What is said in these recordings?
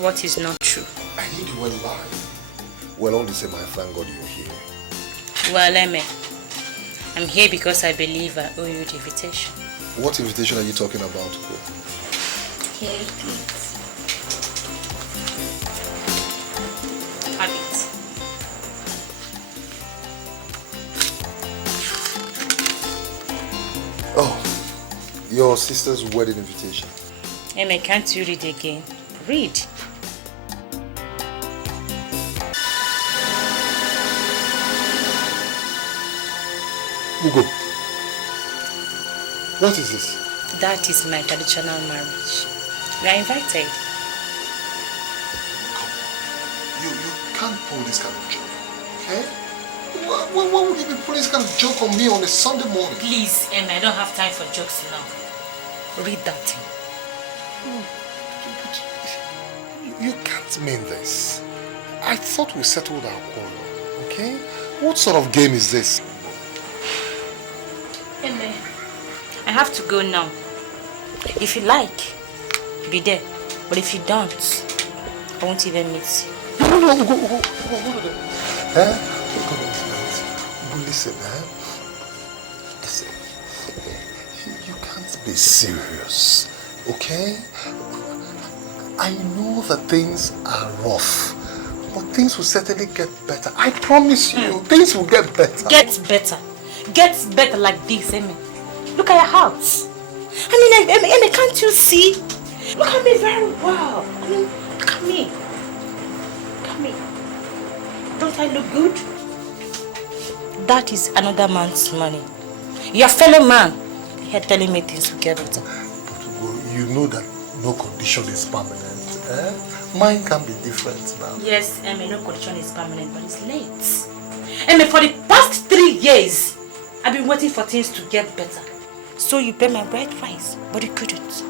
What is not true? I need you went live. Well, all the same, I thank God you're here. Well, Eme, I'm here because I believe I owe you the invitation. What invitation are you talking about? Here it is. Have it. Oh, your sister's wedding invitation. Eme, can't you read again? Read. Ugo, what is this? That is my traditional marriage. We are invited. You can't pull this kind of joke, okay? Why would you be pulling this kind of joke on me on a Sunday morning? Please, Emma, I don't have time for jokes now. Read that thing. You can't mean this. I thought we settled our quarrel, okay? What sort of game is this? Emma, I have to go now. If you like, be there. But if you don't, I won't even meet you. No, go. Listen, Listen. You can't be serious, okay? I know that things are rough, but things will certainly get better. I promise you, things will get better. Gets better. Gets better like this, Emma. Look at your house. I mean, Emma, can't you see? Look at me very well. I mean, look at me. Look at me. Don't I look good? That is another man's money. Your fellow man. You're telling me things will get better. But you know that no condition is permanent. Eh? Mine can be different now. Yes, Emma, no condition is permanent, but it's late. Emma, for the past 3 years, I've been waiting for things to get better. So you pay my bride price, but you couldn't.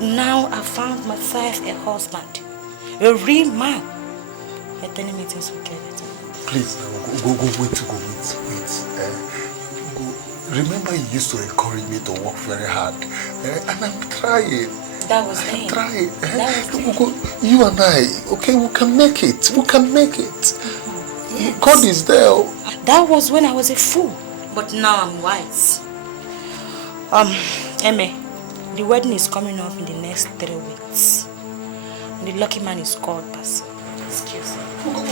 Now I found myself a husband, a real man. You're telling me things will get better. Please, go, wait. Remember you used to encourage me to work very hard. And I'm trying. That was then. I'm trying. That was then. You and I, okay, we can make it. We can make it. Yes. God is there. That was when I was a fool. But now I'm wise. Eme, the wedding is coming up in the next 3 weeks. And the lucky man is called Pastor. Excuse me. Ugo,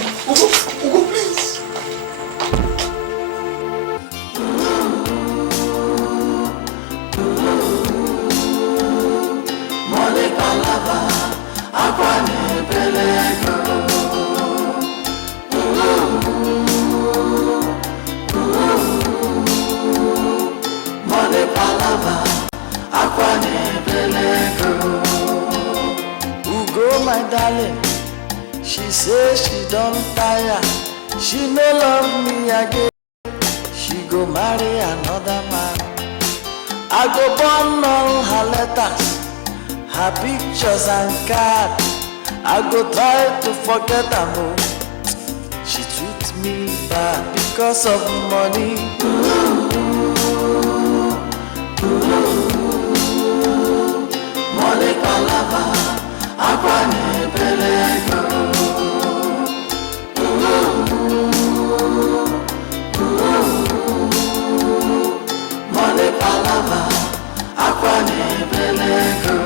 please. Ugo, my darling, she says she don't tire. She no love me again. She go marry another man. I go burn all her letters, her pictures and cards. I go try to forget her more. She treats me bad because of money. Money palava, akwane pelego. Money palava, akwane pelego.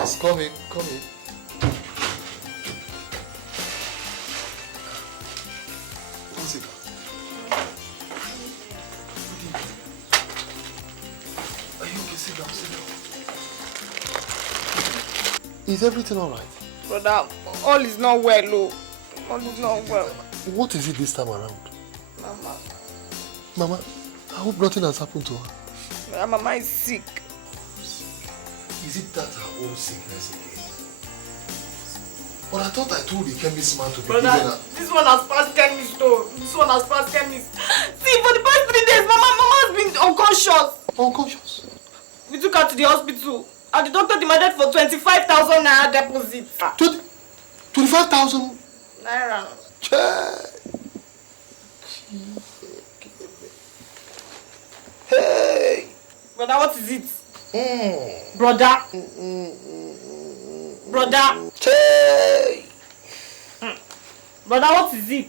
Yes, come in. Sit down. Are you okay? Sit down. Is everything all right? Brother, all is not well, oh. All is not well. What is it this time around? Mama, I hope nothing has happened to her. Mama is sick. Is it that her own sickness again? But I thought I told the chemist man to be giving her... This one has passed chemist, though. This one has passed chemist. See, for the past 3 days, Mama has been unconscious. Unconscious? We took her to the hospital. And the doctor demanded for 25,000 naira deposit. 25,000 naira? Hey! Brother, what is it? Brother? Brother? Hey! Brother, what is it?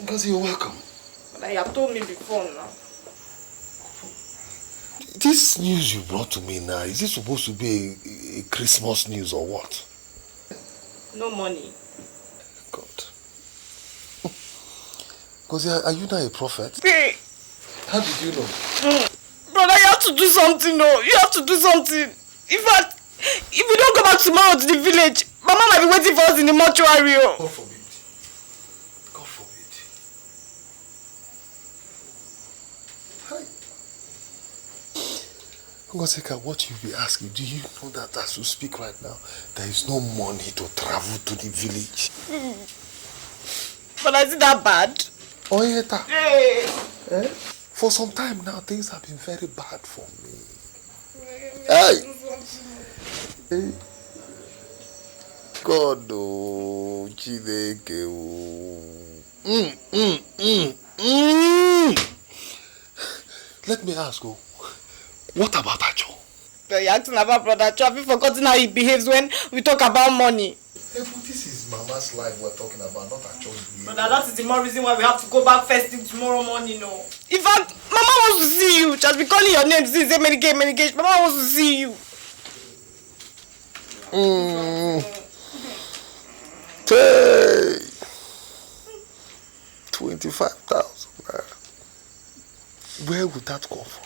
Because you're welcome. Brother, you have told me before now. This news you brought to me now, is it supposed to be a Christmas news or what? No money. God. Because are you not a prophet? Hey. How did you know? Brother, you have to do something, no. You have to do something. In fact, if we don't go back tomorrow to the village, Mama might be waiting for us in the mortuary. God forbid. God forbid. Ngoseka, what you be asking, do you know that as you speak right now, there is no money to travel to the village? But is it that bad? Oh, yeah. Hey. Eh? For some time now, things have been very bad for me. Hey! Hey. God, oh, Chineke, oh. Let me ask you, what about Acho? You're acting about Brother Cho. Have you forgotten how he behaves when we talk about money? Hey, but this is Mama's life we're talking about, not Acho's behavior. Brother, that is the more reason why we have to go back first thing tomorrow morning, no. In fact, Mama wants to see you. She has been calling your name since Emenike. Mama wants to see you. Hey! 25,000. Where would that come from?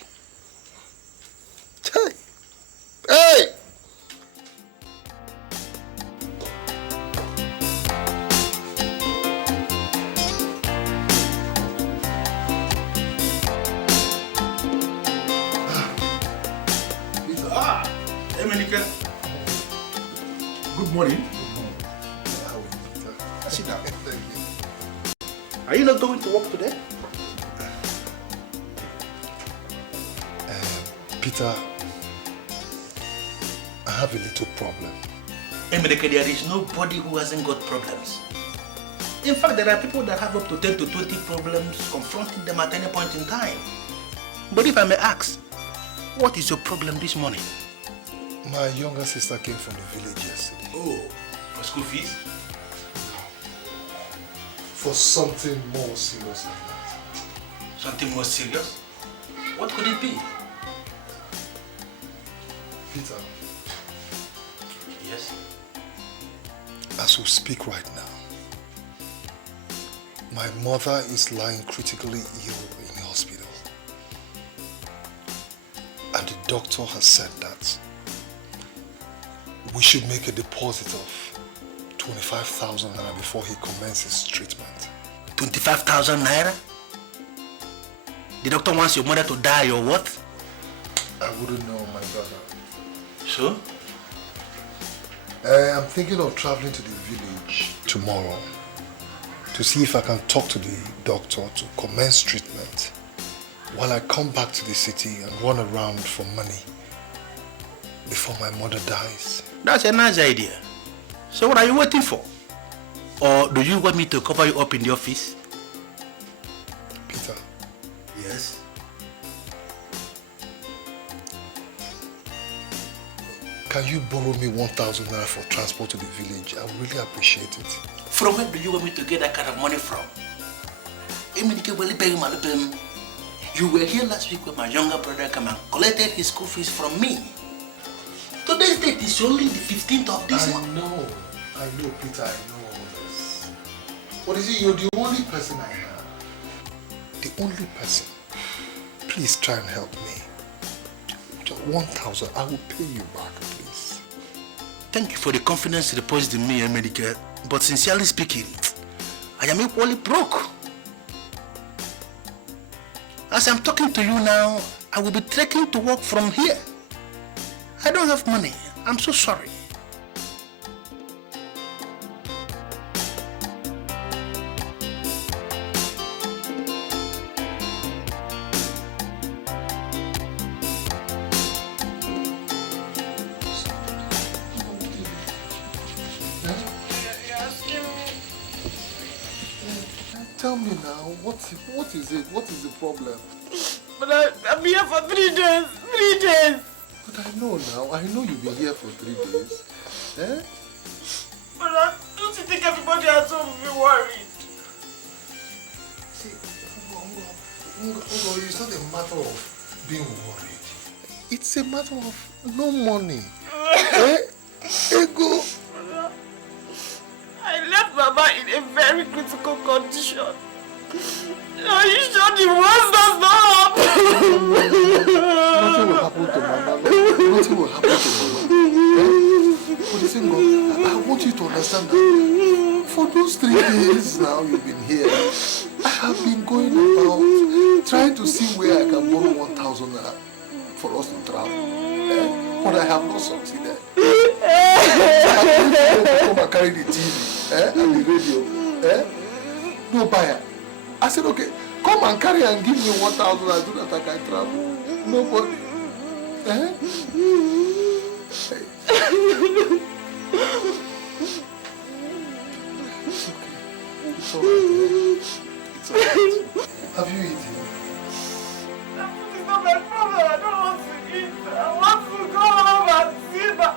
Hey! Hey! Emenike. Good morning. Sit down. Are you not going to work today? Peter, I have a little problem. Emenike, there is nobody who hasn't got problems. In fact, there are people that have up to 10 to 20 problems confronting them at any point in time. But if I may ask, what is your problem this morning? My younger sister came from the village yesterday. Oh, for school fees? For something more serious than that. Something more serious? What could it be? Peter. Yes? As we speak right now, my mother is lying critically ill in the hospital. And the doctor has said that we should make a deposit of 25,000 naira before he commences treatment. 25,000 naira? The doctor wants your mother to die or what? I wouldn't know, my brother. So? I'm thinking of traveling to the village tomorrow to see if I can talk to the doctor to commence treatment while I come back to the city and run around for money before my mother dies. That's a nice idea. So what are you waiting for? Or do you want me to cover you up in the office? Peter. Yes? Can you borrow me 1,000 naira for transport to the village? I would really appreciate it. From where do you want me to get that kind of money from? You were here last week when my younger brother came and collected his school fees from me. Today's date is only the 15th of this month. I know, Peter, I know all this. What is it? You're the only person I have. The only person. Please try and help me. Just 1,000, I will pay you back, please. Thank you for the confidence you reposed in me, America. But sincerely speaking, I am equally broke. As I'm talking to you now, I will be trekking to work from here. I don't have money. I'm so sorry. Tell me now, what is it? What is the problem? But I'm here for 3 days. 3 days. But I know now. I know you've been here for 3 days. Eh? But don't you think everybody at home will be worried? See, it's not a matter of being worried. It's a matter of no money. Eh? Ego. I left Mama in a very critical condition. Are you sure the worst does not happen? Nothing will happen to Mama. Nothing will happen to Mama. Eh? But listen, God, I want you to understand that for those 3 days now you've been here, I have been going about trying to see where I can borrow 1,000 for us to travel. Eh? But I have not succeeded. I have to come and carry the TV and the radio. No buyer. I said, okay, come and carry and give me 1,000 and do that I can travel. Nobody. Hey. It's okay. It's alright. It's alright. Have you eaten? It's not my problem. I don't want to eat. I want to go home and see my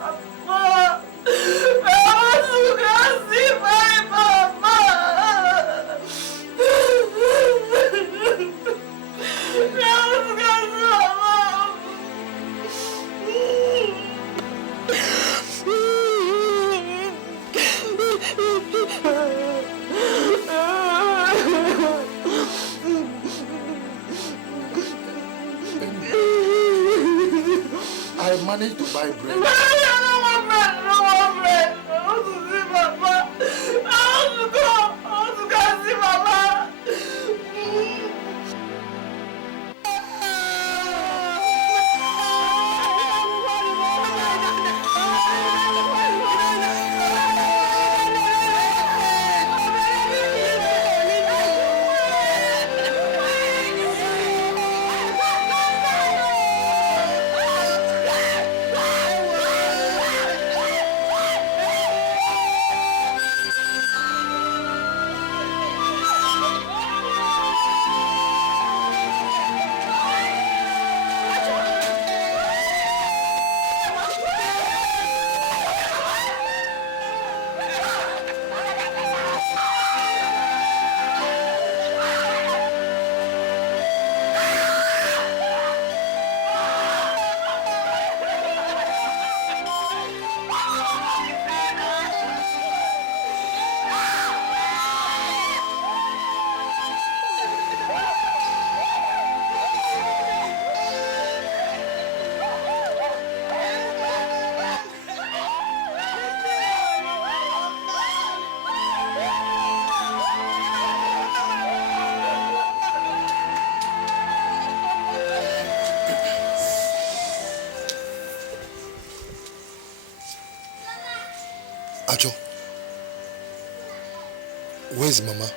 mama. I want to go and see my mama. I managed to buy bread. I don't want bread. I want to see Mama. I want to go and see Mama. Ajo, where's Mama?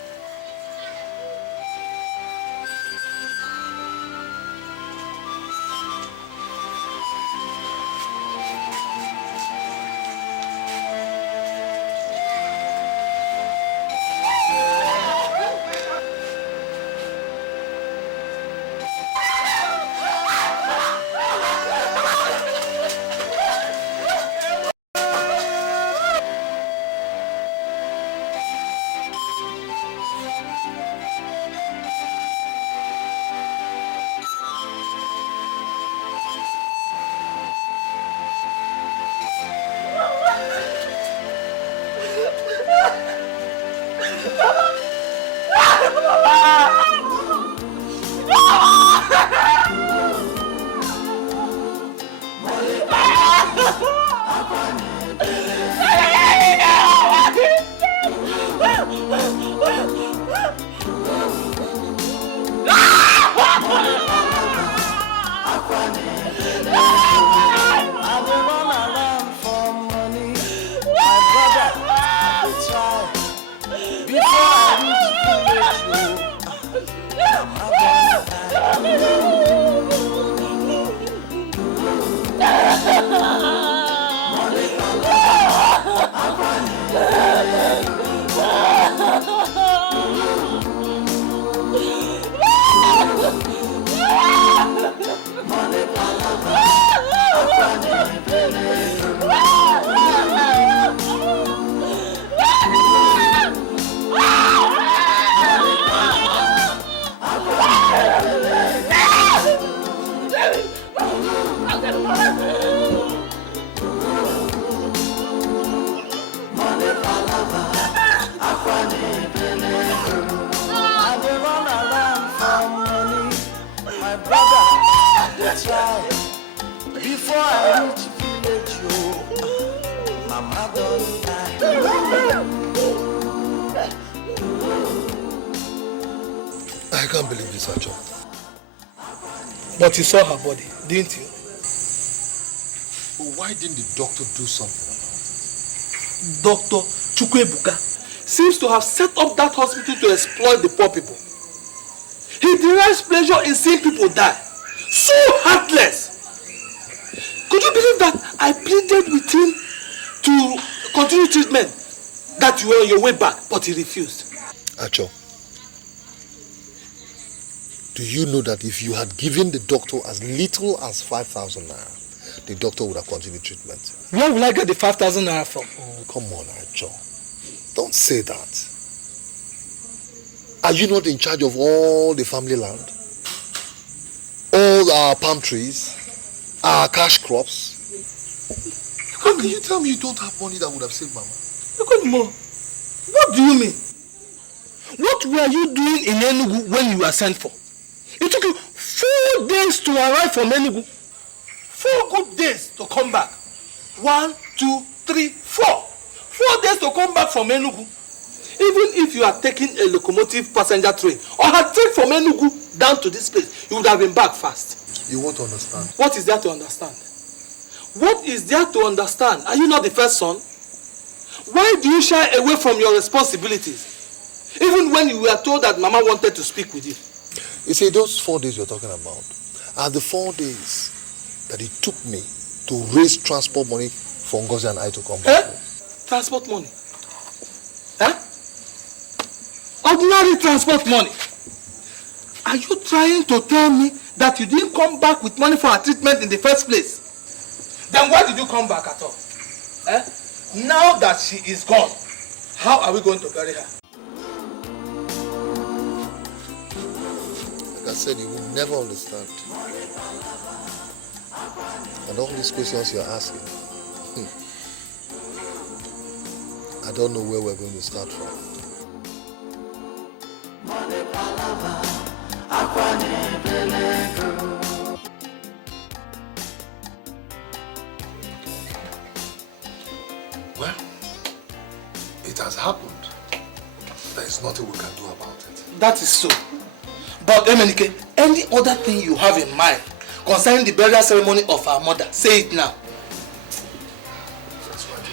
Before I reach village, Mama don't die. I can't believe this, Acho. But you saw her body, didn't you? Why didn't the doctor do something about it? Dr. Uche Ebere seems to have set up that hospital to exploit the poor people. He derives pleasure in seeing people die. So heartless! Could you believe that I pleaded with him to continue treatment, that you were on your way back, but he refused? Acho, do you know that if you had given the doctor as little as 5,000 naira, the doctor would have continued treatment? Where will I get the 5,000 naira from? Oh, come on, Acho. Don't say that. Are you not in charge of all the family land? All our palm trees? Our cash crops? How can you tell me you don't have money that would have saved Mama? What do you mean? What were you doing in Enugu when you were sent for? It took you 4 days to arrive from Enugu. 4 good days to come back. 1, 2, 3, 4. 4 days to come back from Enugu. Even if you had taken a locomotive passenger train or had taken from Enugu down to this place, you would have been back fast. You won't understand. What is there to understand? What is there to understand? Are you not the first son? Why do you shy away from your responsibilities? Even when you were told that Mama wanted to speak with you. You see, those 4 days you're talking about are the 4 days that it took me to raise transport money for Ngozi and I to come back. Transport money? Ordinary transport money? Are you trying to tell me that you didn't come back with money for her treatment in the first place? Then why did you come back at all? Now that she is gone, how are we going to bury her? Like I said, you will never understand. And all these questions you're asking, I don't know where we're going to start from. Well, it has happened. There is nothing we can do about it. That is so. But Emenike, any other thing you have in mind concerning the burial ceremony of our mother, say it now. That's what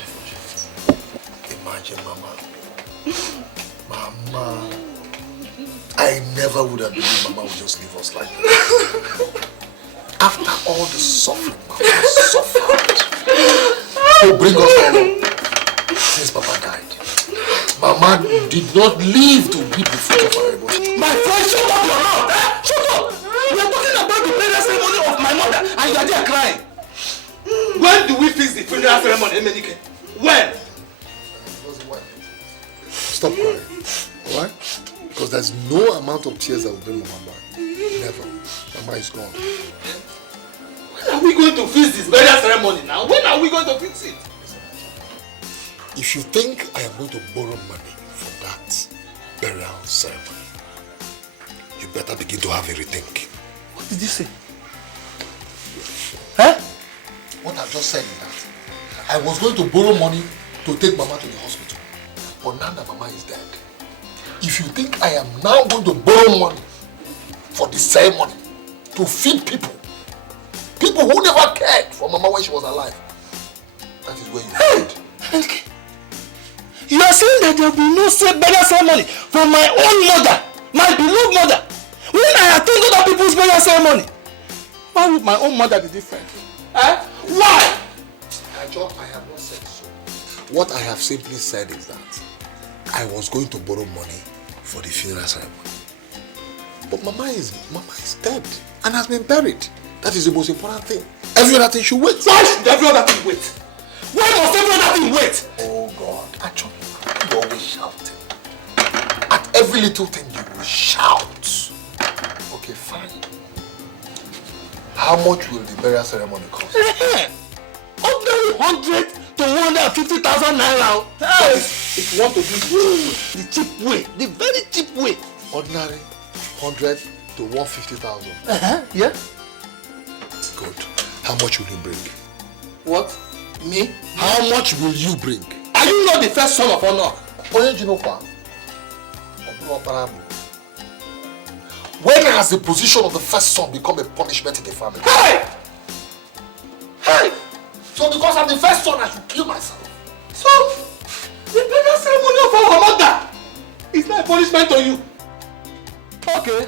imagine, Mama, I never would have believed Mama would just leave us like that. After all the suffering Mama suffered to bring us all up since Papa died, Mama did not live to weep the fruit of her emotion. My friend, shut up your mouth! Shut up! We are talking about the burial ceremony of my mother and you are there crying. When do we fix the funeral ceremony, Emenike? When? Stop crying, alright? Because there's no amount of tears that will bring Mama back. Never. Mama is gone. When are we going to fix this burial ceremony now? When are we going to fix it? If you think I am going to borrow money for that burial ceremony, you better begin to have a rethink. What did you say? What I've just said is that I was going to borrow money to take Mama to the hospital. But now that Mama is dead, if you think I am now going to borrow money for the ceremony to feed people who never cared for Mama when she was alive, that is where you failed. You are saying that there will be no burial ceremony for my own mother, my beloved mother, when I attend other people's ceremony. Why would my own mother be different? Eh? Why? I have not said so. What I have simply said is that I was going to borrow money for the funeral ceremony. But Mama is dead and has been buried. That is the most important thing. Every other thing should wait. Why should every other thing wait? Why must every other thing wait? Oh God, actually, you're always shouting. At every little thing you will shout. Okay, fine. How much will the burial ceremony cost? Ordinary 100 to 150,000 naira. If you want to do the cheap way, the very cheap way. Ordinary 100 to 150,000. Yeah. Good. How much will you bring? What? Me? How much will you bring? Are you not the first son of honor? When has the position of the first son become a punishment in the family? Hey! Hey! So because I'm the first son, I should kill myself. So, the burial ceremony of our mother is not a punishment to you. Okay.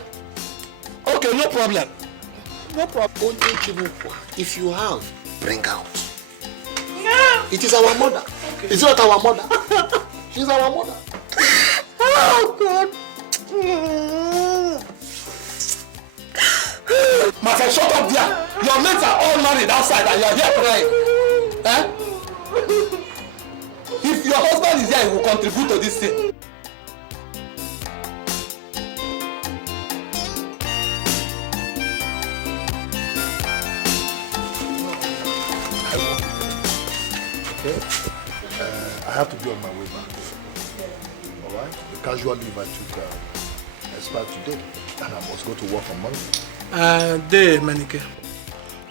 Okay, no problem. No problem. If you have, bring out. No. It is our mother. Okay. It's not our mother. She's our mother. Oh, God. My friend, shut up there. Your mates are all married outside and you're here crying. Eh? If your husband is here, he will contribute to this thing. Okay? I have to be on my way back. Alright? The casual leave I took expired today. And I must go to work on Monday. Menike,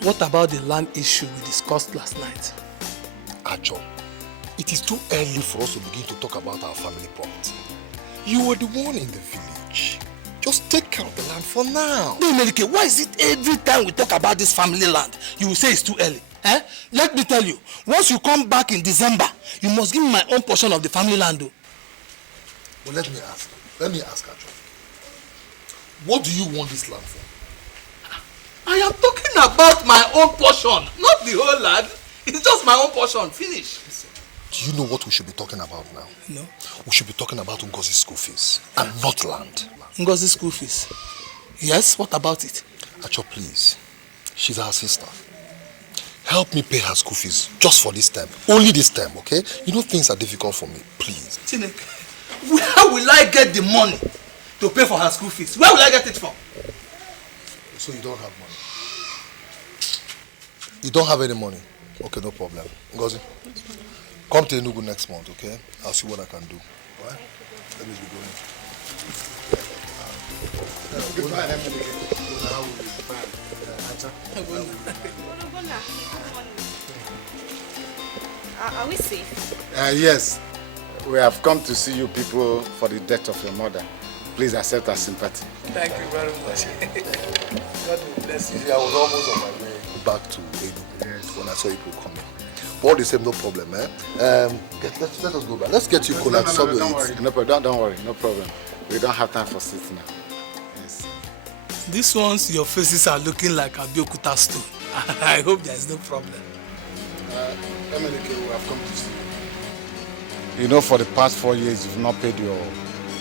what about the land issue we discussed last night? Acho, it is too early for us to begin to talk about our family property. You were the one in the village. Just take care of the land for now. Hey, Menike, why is it every time we talk about this family land, you will say it's too early? Eh? Let me tell you, once you come back in December, you must give me my own portion of the family land. Well, let me ask, Acho. What do you want this land for? I am talking about my own portion, not the whole land. It's just my own portion. Finish. Do you know what we should be talking about now? No. We should be talking about Ngozi's school fees and not land. Ngozi's school fees? Yes, what about it? Acho, please. She's our sister. Help me pay her school fees just for this term. Only this term, okay? You know things are difficult for me. Please. Chinek, where will I get the money to pay for her school fees? Where will I get it from? So you don't have money? You don't have any money? Okay, no problem. Ngozi, come to Enugu next month, okay? I'll see what I can do. All right? Let me be going. Are we safe? Yes. We have come to see you people for the death of your mother. Please accept our sympathy. Thank you very much. God will bless you. I was almost on my way back to Enugu when I saw people coming. But all the same, no problem, eh? Let us go back. Let's get you cola. Don't worry. Don't worry. No problem. We don't have time for sitting now. Yes. These ones, your faces are looking like Abiyokuta stone. I hope there is no problem. Emenike, we have come to see you. You know, for the past 4 years, you've not paid your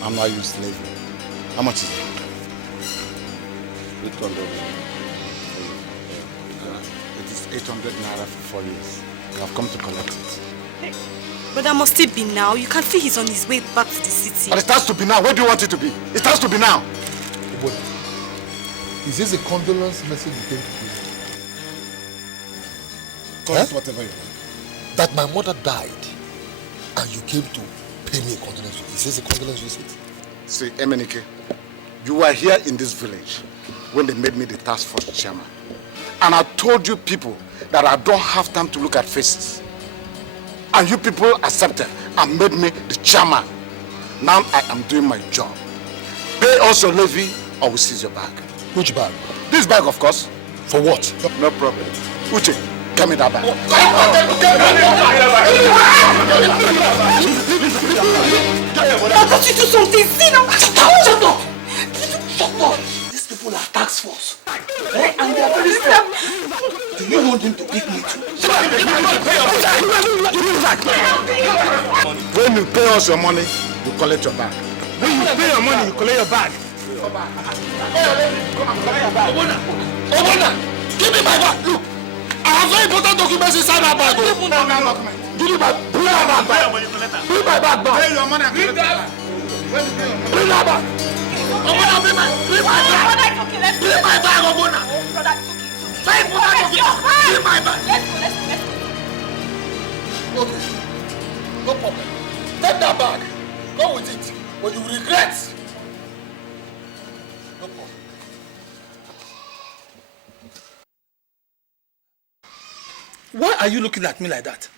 annual youth slavery. How much is it? 800. It is 800 naira for 4 years. We have come to collect it. Hey, but that must it be now. You can feel he's on his way back to the city. But it has to be now. Where do you want it to be? It has to be now. Is this a condolence message you came to give? Call it whatever you want. That my mother died and you came to pay me a condolence visit. Is this a condolence visit? See, Emenike, you were here in this village when they made me the task force chairman. And I told you people that I don't have time to look at faces. And you people accepted and made me the chairman. Now I am doing my job. Pay us your levy or we seize your bag. Which bag? This bag, of course. For what? No problem. Uche, give me that bag. I thought you do something. See now. Shut up. These people people are tax force. And they are very strong. Do you want them to beat me too? When you pay us your money, you collect your bag. When you pay your money, you collect your bag. Obona, give me my bag. Look, I have very important documents inside my bag. Give me my bag. Bring my bag back. Bring my bag back. Pay your money and collect your bag. Bring that bag. Obona, bring my bag. Bring my bag, Obona. Very important documents. Bring my bag. Let's go. Okay, no problem. Take that bag. Go with it. But you will regret. No problem. Why are you looking at me like that?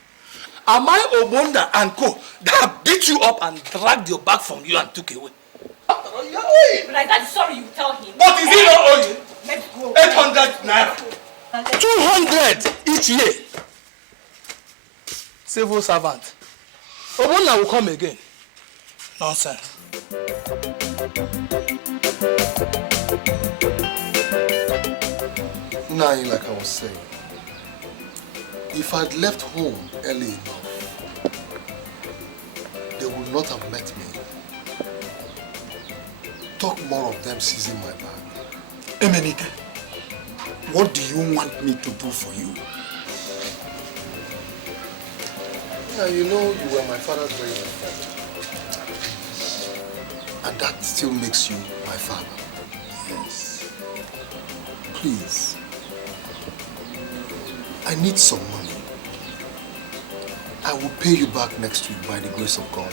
Am I Obonda and Co that beat you up and dragged your bag from you and took away? Like that, sorry, you tell him. What is he not owing? Let's go. 800 naira. 200 each year. Civil servant. Obonda will come again. Nonsense. Now, like I was saying, if I'd left home early enough, they would not have met me. Talk more of them seizing my bag. Emenike, what do you want me to do for you? Yeah, you know you were my father's very good friend. And that still makes you my father. Yes. Please. I need some money. I will pay you back next week by the grace of God.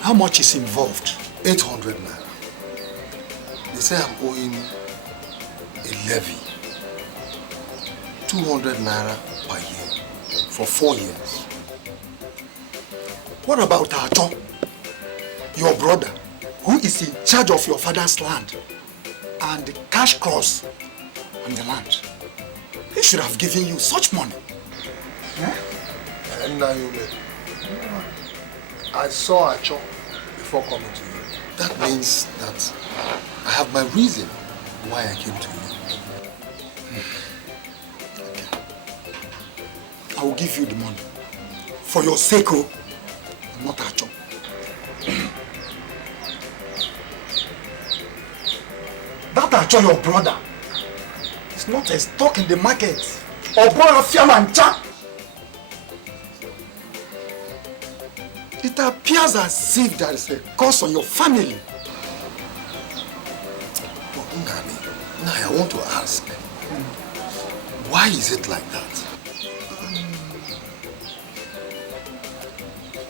How much is involved? 800 naira. They say I'm owing a levy. 200 naira per year for 4 years. What about Ato, your brother, who is in charge of your father's land and the cash crops on the land? He should have given you such money. And Naomi, I saw Acho before coming to you. That means that I have my reason why I came to you. Okay. I will give you the money. For your sake, oh, not Acho. That Acho, your brother, is not a stock in the market. Or Fiamancha. It appears as if there is a curse on your family. But Nani, I want to ask, why is it like that?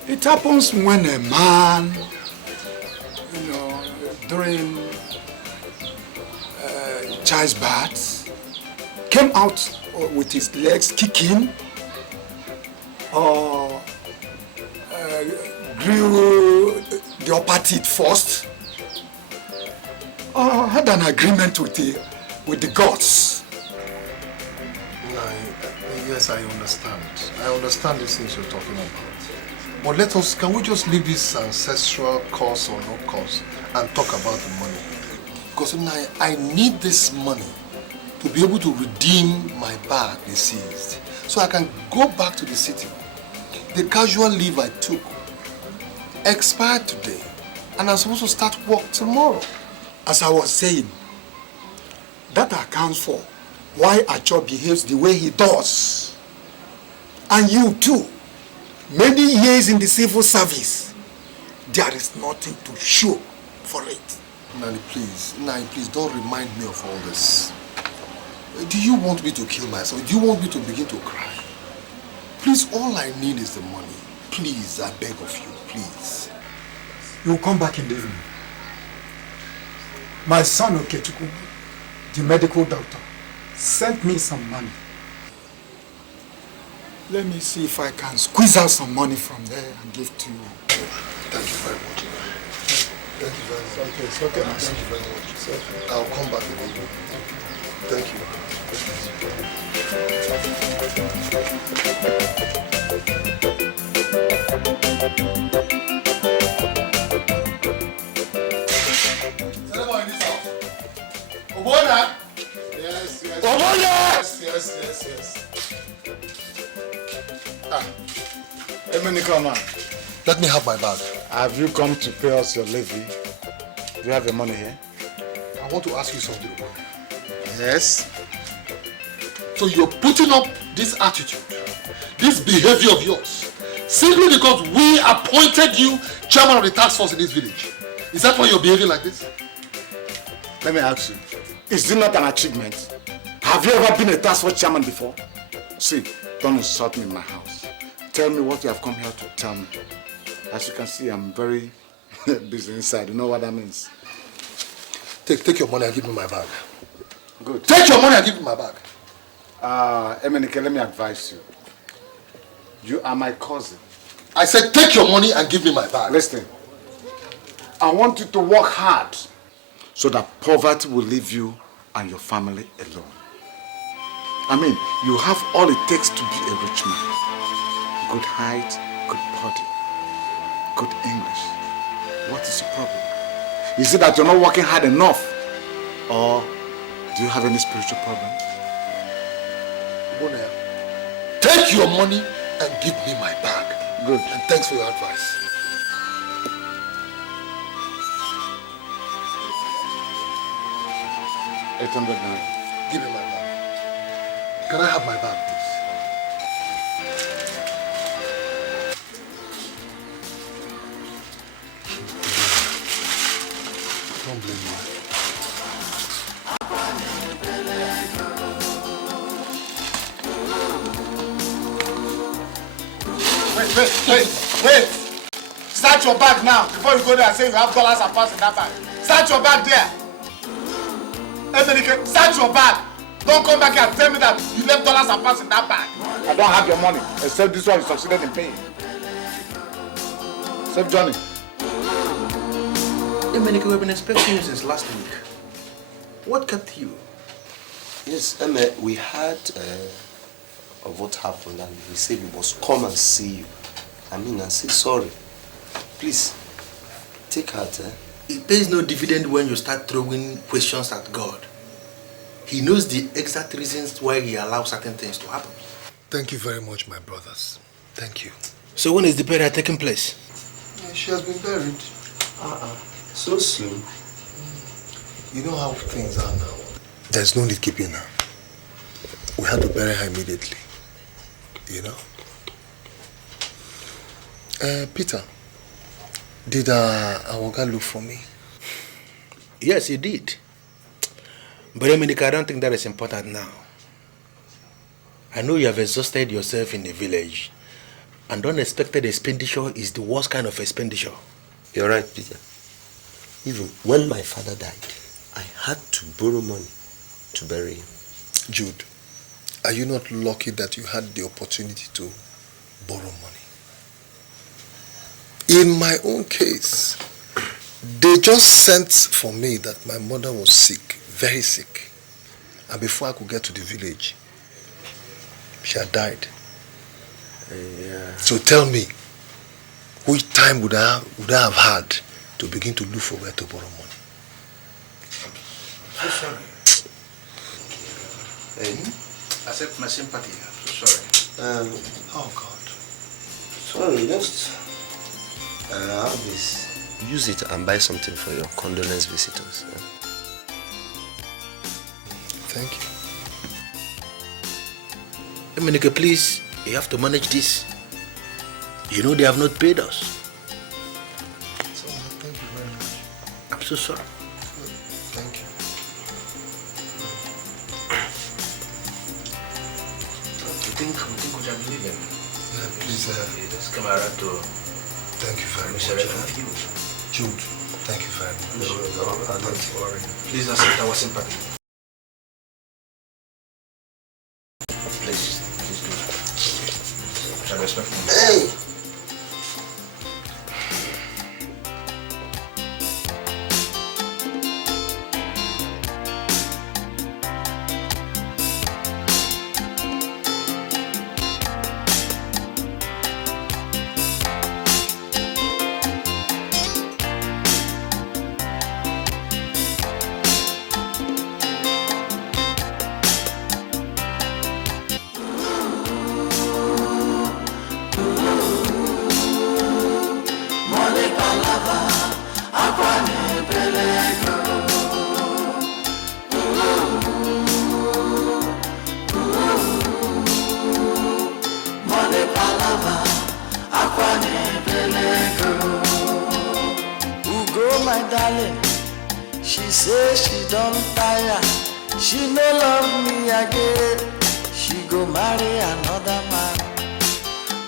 It happens when a man, during childbirth, came out with his legs kicking, or grew the upper teeth first, or had an agreement with the gods. Yes, I understand. I understand the things you're talking about. But can we just leave this ancestral cause or no cause and talk about the money? Because I need this money to be able to redeem my bag they seized, so I can go back to the city. The casual leave I took expired today, and I'm supposed to start work tomorrow. As I was saying, that accounts for why Acho behaves the way he does. And you too, many years in the civil service, there is nothing to show for it. Nani, please, don't remind me of all this. Do you want me to kill myself? Do you want me to begin to cry? Please, all I need is the money. Please, I beg of you, please. You will come back in the evening. My son Okechukwu, the medical doctor, sent me some money. Let me see if I can squeeze out some money from there and give to you. Thank you very much. Thank you very much. Okay, it's okay. Thank you very much. I'll come back in the evening. Thank you. Obona! Yes. Obona! Yes. Emenike, man. Let me have my bag. Have you come to pay us your levy? Do you have your money here? I want to ask you something. Yes. So you're putting up this attitude, this behavior of yours, simply because we appointed you chairman of the task force in this village. Is that why you're behaving like this? Let me ask you, is it not an achievement? Have you ever been a task force chairman before? See, don't insult me in my house. Tell me what you have come here to tell me. As you can see, I'm very busy inside. You know what that means? Take your money and give me my bag. Good. Take your money and give me my bag. Emenike, let me advise you. You are my cousin. I said take your money and give me my bag. Listen, I want you to work hard so that poverty will leave you and your family alone. I mean, you have all it takes to be a rich man. Good height, good body, good English. What is the problem? Is it that you're not working hard enough? Or do you have any spiritual problem? Take your money and give me my bag. Good. And thanks for your advice. $800. Give me my bag. Can I have my bag, please? Don't blame me. Wait. Start your bag now before you go there and say you have dollars and pounds in that bag. Start your bag there. Emenike, start your bag. Don't come back here and tell me that you left dollars and pounds in that bag. I don't have your money, except this one you succeeded in paying. Save Johnny. Emenike, we've been expecting you since last week. What kept you? Yes, we heard of what happened and we said we must come and see you. I say sorry. Please, take heart. It pays no dividend when you start throwing questions at God. He knows the exact reasons why he allows certain things to happen. Thank you very much, my brothers. Thank you. So when is the burial taking place? Yeah, she has been buried. So soon. You know how things are now. There's no need keeping her. We had to bury her immediately. You know? Peter, did our guy look for me? Yes, he did. But Emenike, I don't think that is important now. I know you have exhausted yourself in the village, and unexpected expenditure is the worst kind of expenditure. You're right, Peter. Even when my father died, I had to borrow money to bury him. Jude, are you not lucky that you had the opportunity to borrow money? In my own case, they just sent for me that my mother was sick, very sick. And before I could get to the village, she had died. So tell me, which time would I have had to begin to look for where to borrow money? I'm so sorry. Accept my sympathy. I'm so sorry. Oh God. Sorry, just have this. Use it and buy something for your condolence visitors. Thank you. Emenike, please, you have to manage this. You know they have not paid us. So, thank you very much. I'm so sorry. Thank you. We think we can believe him. Yeah, please. He just come around to Thank you very much. with you. Jude, thank you very much. No, don't worry. Please accept our sympathy. Please do. I respect him. Hey! don't tire. She no love me again. She go marry another man.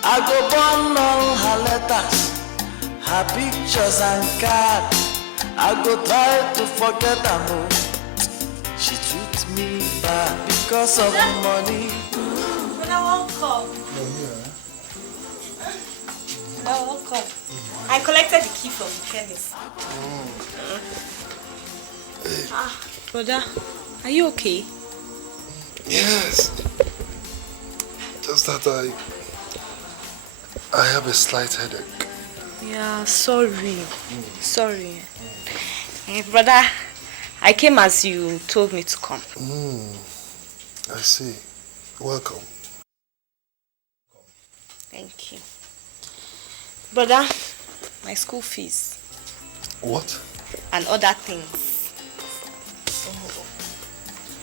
I go burn all her letters, her pictures and cards. I go try to forget her more. She treats me bad because of money. But I won't come. I won't come. I collected the key from the chemist. Brother, are you okay? Yes. Just that I have a slight headache. Yeah, sorry. Sorry. Brother, I came as you told me to come. I see. Welcome. Thank you. Brother, my school fees. What? And other things.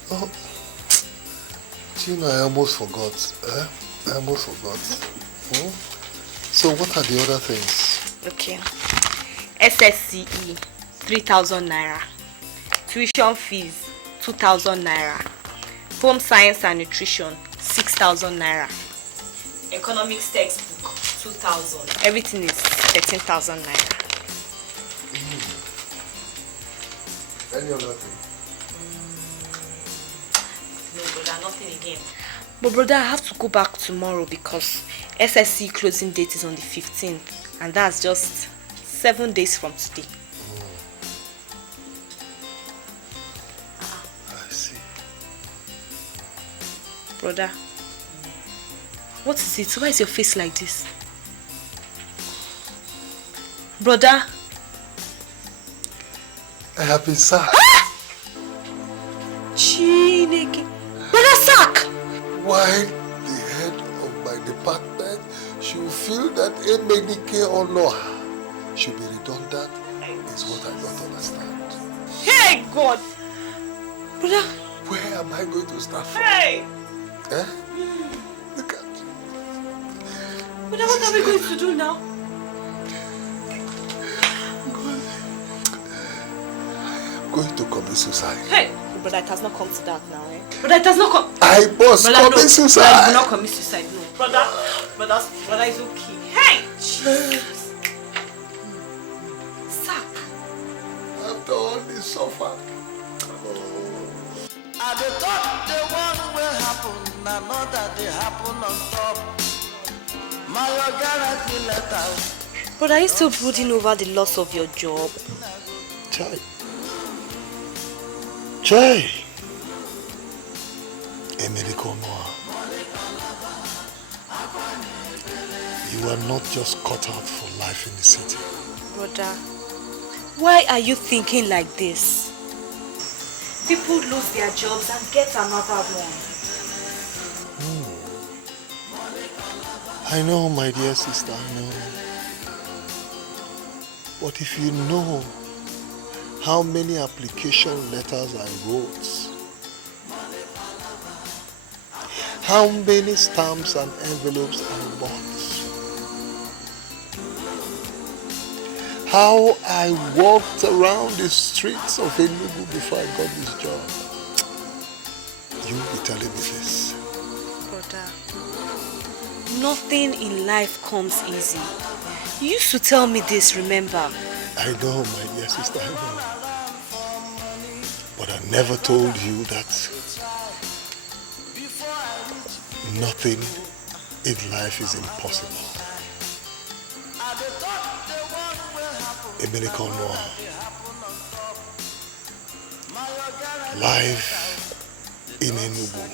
Oh. Do you know, I almost forgot. I almost forgot. So what are the other things? Okay. SSCE, 3,000 naira. Tuition fees, 2,000 naira. Home science and nutrition, 6,000 naira. Economics textbook, 2,000. Everything is 13,000 naira. Any other thing? No, brother, nothing again. But brother, I have to go back tomorrow because SSC closing date is on the 15th. And that's just 7 days from today. I see. Brother, what is it? Why is your face like this? Brother? I have been sacked. Chineke. Brother, sack! Why the head of my department should feel that Emenike Onoha should be redundant is what I don't understand. Hey, God! Brother! Where am I going to start from? Hey! Look at Brother, what are we going to do now? I'm going to commit suicide. Hey! Brother, it has not come to that now, eh? Brother, it has not come. I must commit suicide. Brother, do not commit suicide, no. Brother is okay. Hey! Jesus. Sack. After all this suffer. At the top, the one will happen, another they happen on top. My guarantee letter. Brother, are you still brooding over the loss of your job? Chai. Emenike Onoha. You are not just cut out for life in the city. Brother, why are you thinking like this? People lose their jobs and get another one. I know, my dear sister, I know. But if you know how many application letters I wrote, how many stamps and envelopes I bought, how I walked around the streets of Enugu before I got this job, you'll be telling me this. Brother, nothing in life comes easy. You used to tell me this, remember? I know, my dear sister, I know. But I never told you that nothing in life is impossible. Emenike Onoha, life in Enugu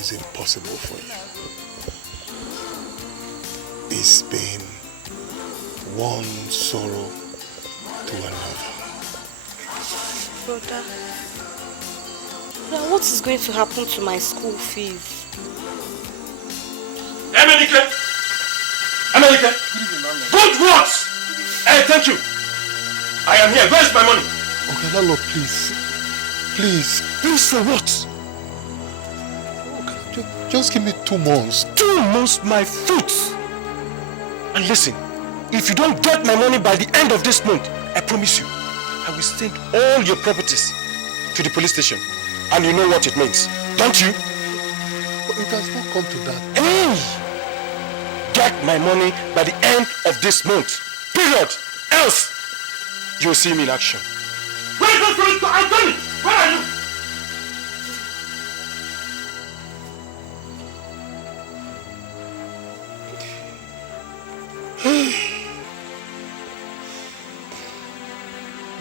is impossible for you. It's been one sorrow to another. Brother, what is going to happen to my school fees? Emenike! Good words! Thank you. I am here. Where's my money? Okay, landlord, please. Please. Please for what? Okay, just give me 2 months. 2 months, my foot. And listen, if you don't get my money by the end of this month, I promise you, I will send all your properties to the police station. And you know what it means, don't you? But it has not come to that. Hey! Get my money by the end of this month. Period. Else, you'll see me in action. Where are you?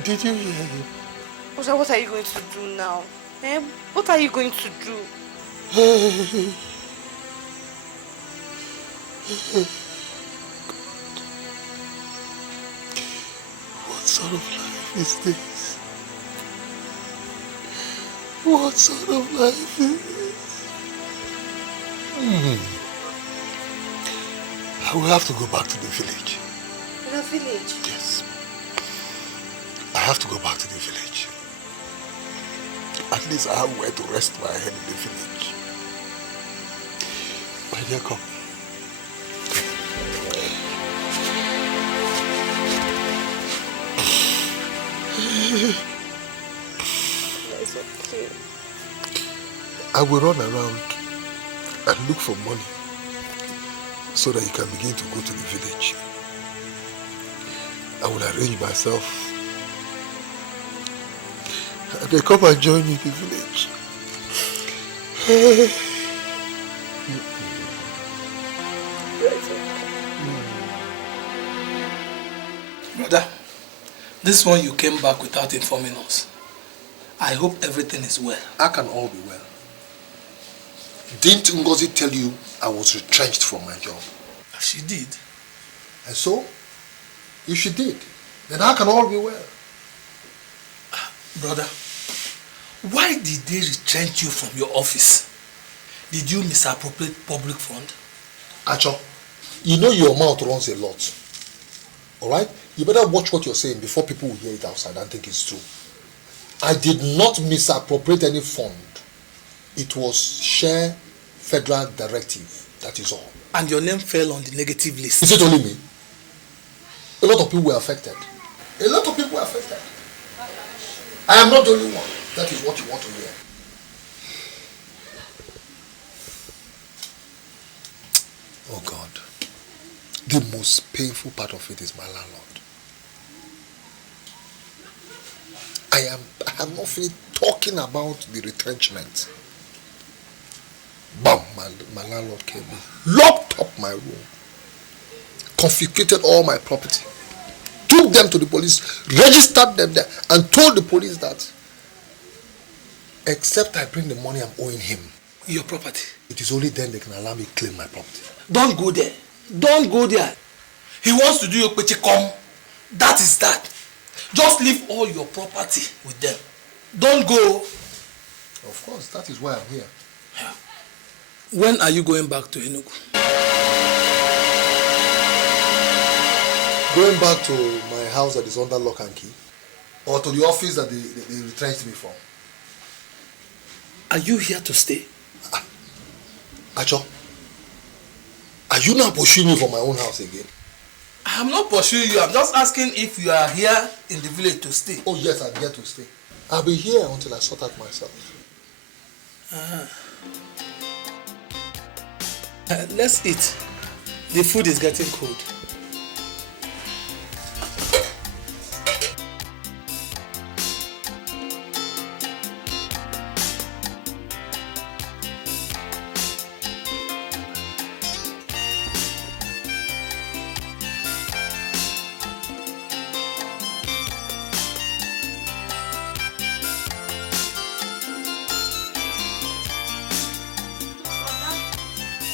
Did you hear him? Oja, what are you going to do now? What are you going to do? What sort of life is this? What sort of life is this? I will have to go back to the village. The village? Yes. I have to go back to the village. At least I have where to rest my head in the village. My dear, come. It's okay. I will run around and look for money so that you can begin to go to the village. I will arrange myself and they come and join me in the village. Brother, this one you came back without informing us. I hope everything is well. I can all be well. Didn't Ngozi tell you I was retrenched from my job? She did. And so, if she did, then I can all be well. Brother, why did they retrench you from your office? Did you misappropriate public fund? Acho, you know your mouth runs a lot. Alright? You better watch what you're saying before people will hear it outside and think it's true. I did not misappropriate any fund. It was share federal directive. That is all. And your name fell on the negative list. Is it only me? A lot of people were affected. A lot of people were affected. I am not the only one. That is what you want to hear. Oh God. The most painful part of it is my landlord. I have not finished talking about the retrenchment. Bam! My landlord came in, locked up my room, confiscated all my property, took them to the police, registered them there, and told the police that except I bring the money I'm owing him, Your property. it is only then they can allow me to claim my property. Don't go there. Don't go there. He wants to do your come. That is that. Just leave all your property with them. Don't go. Of course, that is why I'm here. When are you going back to Enugu? Going back to my house that is under lock and key, or to the office that they retrenched me from. Are you here to stay? Acho, are you now pursuing me from my own house again? I'm not pursuing you. I'm just asking if you are here in the village to stay. Oh yes, I'm here to stay. I'll be here until I sort out myself. Let's eat. The food is getting cold.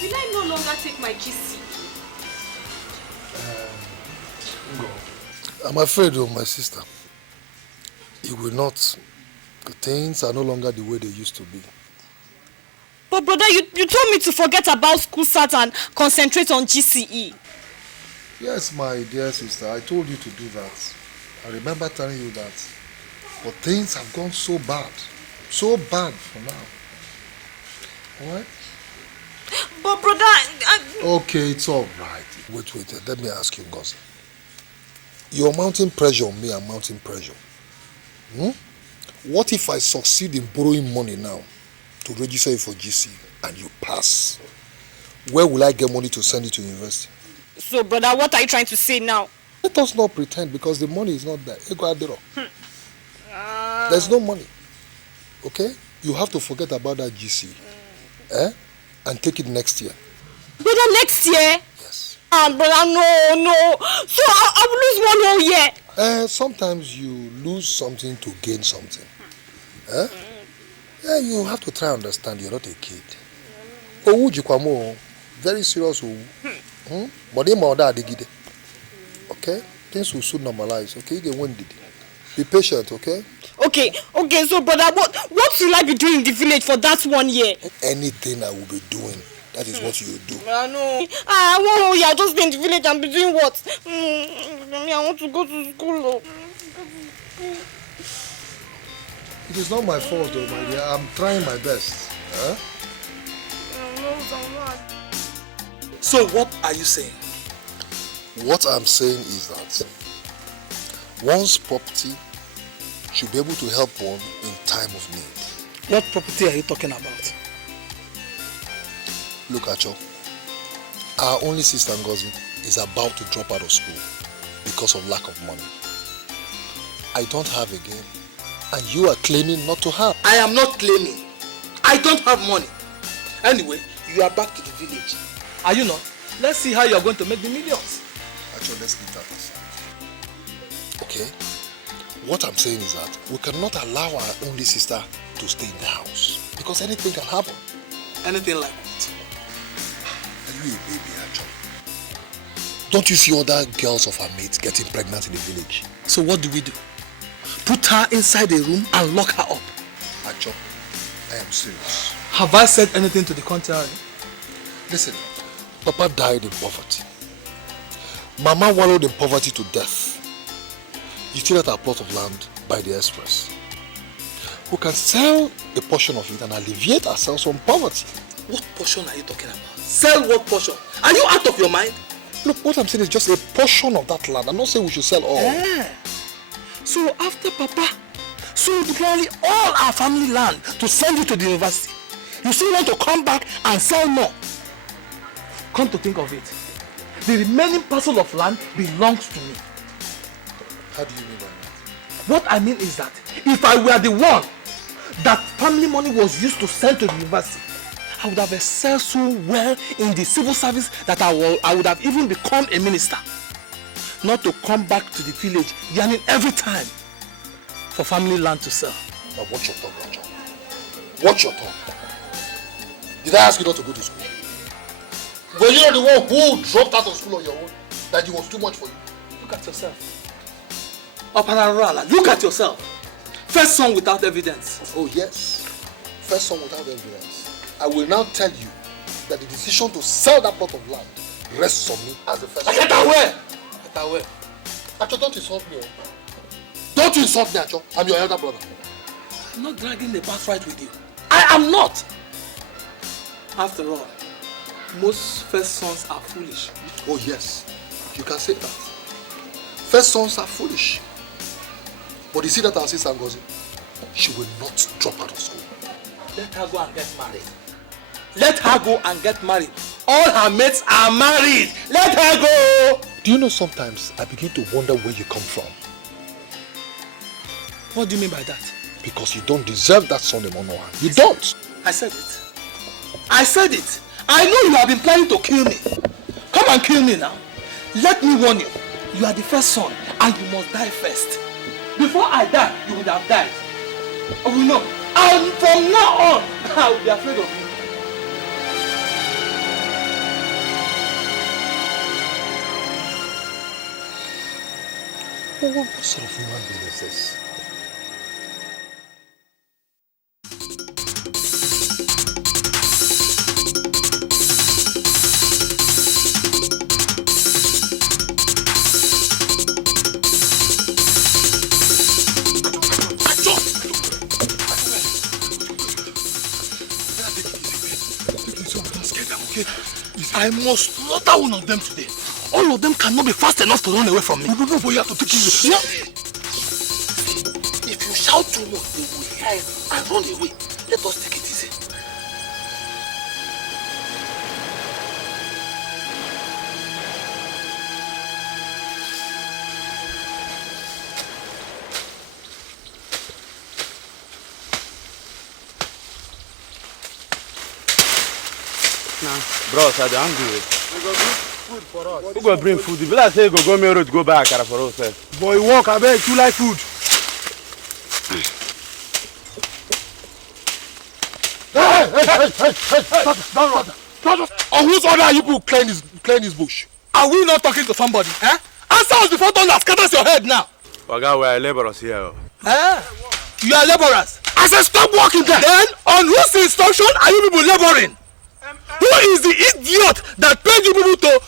Will I no longer take my GC? I'm afraid of my sister. It will not. The things are no longer the way they used to be. But brother, you told me to forget about school start and concentrate on GCE. Yes, my dear sister, I told you to do that. I remember telling you that. But things have gone so bad. So bad for now. Alright? But brother, Okay, it's all right. Wait. Let me ask you, Ngozi. You're mounting pressure on me, I'm mounting pressure. What if I succeed in borrowing money now to register you for GC and you pass? Where will I get money to send you to university? So, brother, what are you trying to say now? Let us not pretend because the money is not there. There's no money. Okay? You have to forget about that GC. And take it next year. Brother, next year? Yes. Brother, no. So I will lose 1 whole year. Sometimes you lose something to gain something. Yeah, you have to try and understand you're not a kid. Very serious. Okay? Things will soon normalize. Okay? You get one did. Be patient, okay? Okay, so brother, what will I be doing in the village for that 1 year? Anything I will be doing, that is what you do. No. I won't I'll just be in the village and be doing what? I want to go to school. It is not my fault though, my dear. I'm trying my best. So what are you saying? What I'm saying is that one's property should be able to help one in time of need. What property are you talking about? Look, Acho, our only sister Ngozi is about to drop out of school because of lack of money. I don't have again, and you are claiming not to have. I am not claiming. I don't have money. Anyway, you are back to the village. Are you not? Let's see how you are going to make the millions. Actually, let's leave that aside. Okay? What I'm saying is that we cannot allow our only sister to stay in the house because anything can happen. Anything like what? Are you a baby, actually? Don't you see other girls of our mates getting pregnant in the village? So what do we do? Put her inside a room and lock her up? Actually, I am serious. Have I said anything to the contrary? Listen, Papa died in poverty. Mama wallowed in poverty to death. You still at our plot of land by the express. We can sell a portion of it and alleviate ourselves from poverty. What portion are you talking about? Sell what portion? Are you out of your mind? Look, what I'm saying is just a portion of that land. I'm not saying we should sell all. So after Papa sold nearly all our family land to send you to the university, you still want to come back and sell more? Come to think of it, the remaining parcel of land belongs to me. How do you mean by that? What I mean is that if I were the one that family money was used to send to the university, I would have excelled so well in the civil service that I would have even become a minister. Not to come back to the village yearning every time for family land to sell. Now watch your tongue, Roger. Watch your tongue. Did I ask you not to go to school? Were you not the one who dropped out of school on your own? That it was too much for you? Look at yourself. Look at yourself. First son without evidence. Oh yes. First son without evidence. I will now tell you that the decision to sell that plot of land rests on me as the first son. Get away! Get away. Acho, don't insult me. Don't insult me, Acho. I'm your elder brother. I'm not dragging the birthright with you. I am not. After all, most first sons are foolish. Oh yes, you can say that. First sons are foolish. But you see that our sister Ngozi, she will not drop out of school. Let her go and get married. Let her go and get married. All her mates are married. Let her go. Do you know sometimes I begin to wonder where you come from? What do you mean by that? Because you don't deserve that son in Monoa. You don't. I said it. I said it. I know you have been planning to kill me. Come and kill me now. Let me warn you. You are the first son and you must die first. Before I die, you would have died. I will know. And from now on, I will be afraid of you. What sort of human being is this? I must slaughter one of them today. All of them cannot be fast enough to run away from me. No, but you have to take it easy. If you shout how too much they will hear it and run away. Let us take it easy. Bros, I don't hungry. Who go bring food? If I say go me road go back for us. Boy, walk, I beg, you like food. On whose order are you people clean this bush? Are we not talking to somebody? Eh? Answer us before thunder scatters your head now. Waga, we are laborers here. Eh? You are laborers. I said stop walking there. Then, on whose instruction are you people laboring? Who is the idiot that paid you people to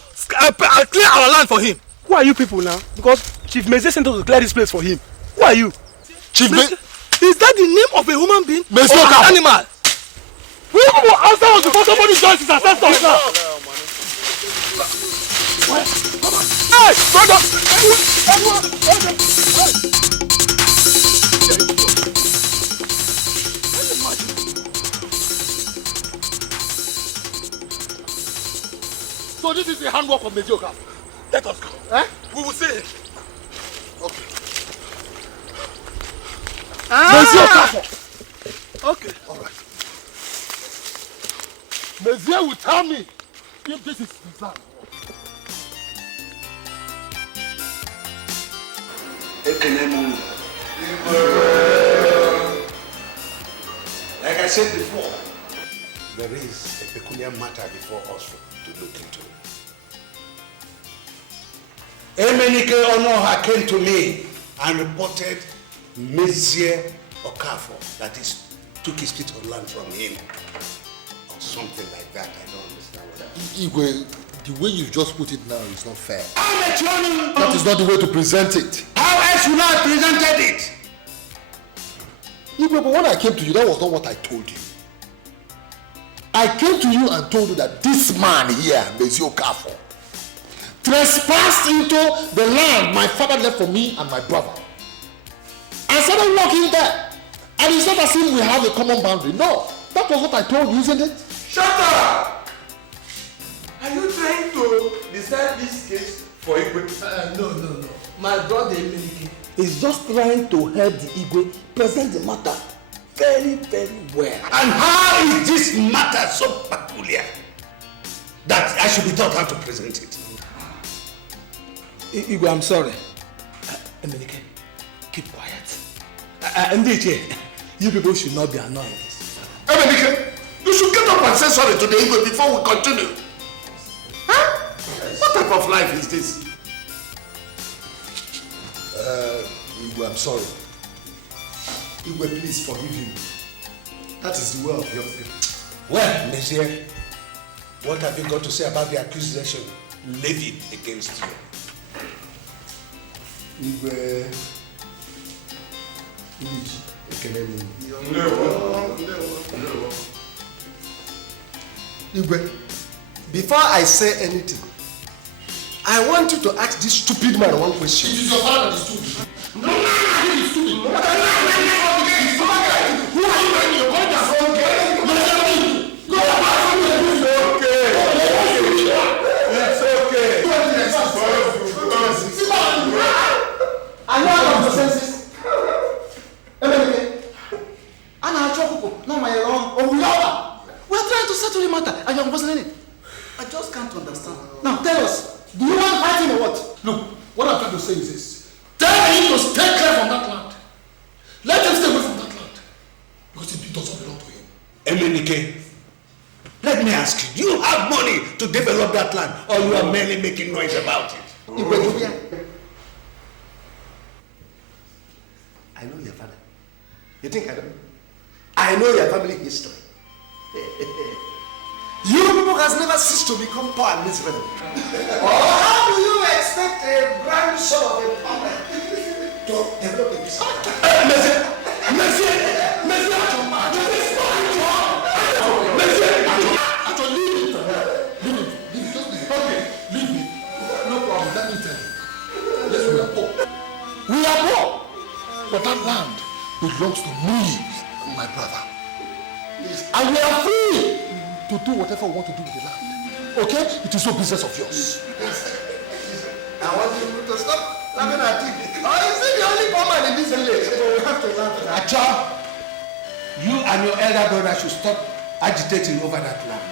clear our land for him? Who are you people now? Because Chief Meze sent us to clear this place for him. Who are you? Chief Meze? Is that the name of a human being? Meze or an animal? We will answer us before somebody joins his ancestors now. Hey, brother! So this is the handwork of Medioka. Let us go. Eh? We will see it. Okay. Medioka. Okay. All right. Mezier will tell me if this is his plan. Like I said before, there is a peculiar matter before us to look into. Emenike Onoha came to me and reported Mezier Okafor, that is, took his piece of land from him. Or something like that, I don't understand what that is. Igwe, the way you just put it now is not fair. That is not the way to present it. How else would I have presented it? Igwe, but when I came to you, that was not what I told you. I came to you and told you that this man here, Mezier Okafor, trespassed into the land my father left for me and my brother. I started walking there. And it's not as if we have a common boundary. No, that was what I told you, isn't it? Shut up! Are you trying to decide this case for Igwe? No. My brother Emenike is just trying to help the Igwe present the matter very, very well. And how is this matter so peculiar that I should be taught how to present it? Igwe, I'm sorry. Emenike, keep quiet. Ndiche, you people should not be annoyed. Emenike, you should get up and say sorry to the Igwe before we continue. Huh? What type of life is this? Igwe, I'm sorry. Igwe, please forgive him. That is the way of your people. Well, Monsieur, what have you got to say about the accusation levied against you? Igwe, Igwe, before I say anything, I want you to ask this stupid man one question. It is your father that is stupid. No, he is stupid. Who are you when you're going down? It's okay. I know how to senses. We're trying to settle the matter and you're wasn't in it. I just can't understand. Now tell us, do you want fighting or what? Look, what I'm trying to say is this. Tell him to stay clear from that land. Let him stay away from that land. Because it doesn't belong to him. Emenike, let me ask you, do you have money to develop that land or you are merely making noise about it? I know your father. You think I don't? I know your family history. You people has never ceased to become poor and miserable. How do you expect a grandson of a farmer to develop a business? Leave me. No problem. Let me tell you. Yes, we are poor. We are poor. But that land belongs to me and my brother. And we are free to do whatever we want to do with the land. Okay? It is no business of yours. I want you to stop laughing at it. Oh, you see the only woman in this village, so we have to laugh at that. Acha, you and your elder brother should stop agitating over that land.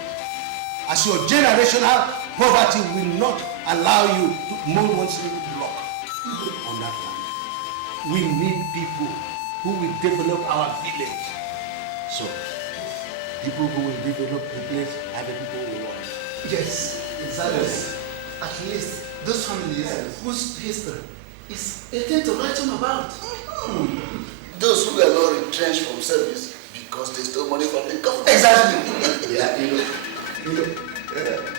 As your generational poverty will not allow you to mold one single block on that land. We need people who will develop our village. So, people who will develop the place are the people we want. Yes, exactly. At least those families whose history is a thing to write home about. Those who were not retrenched from service because they stole money from the government. Exactly. Yeah,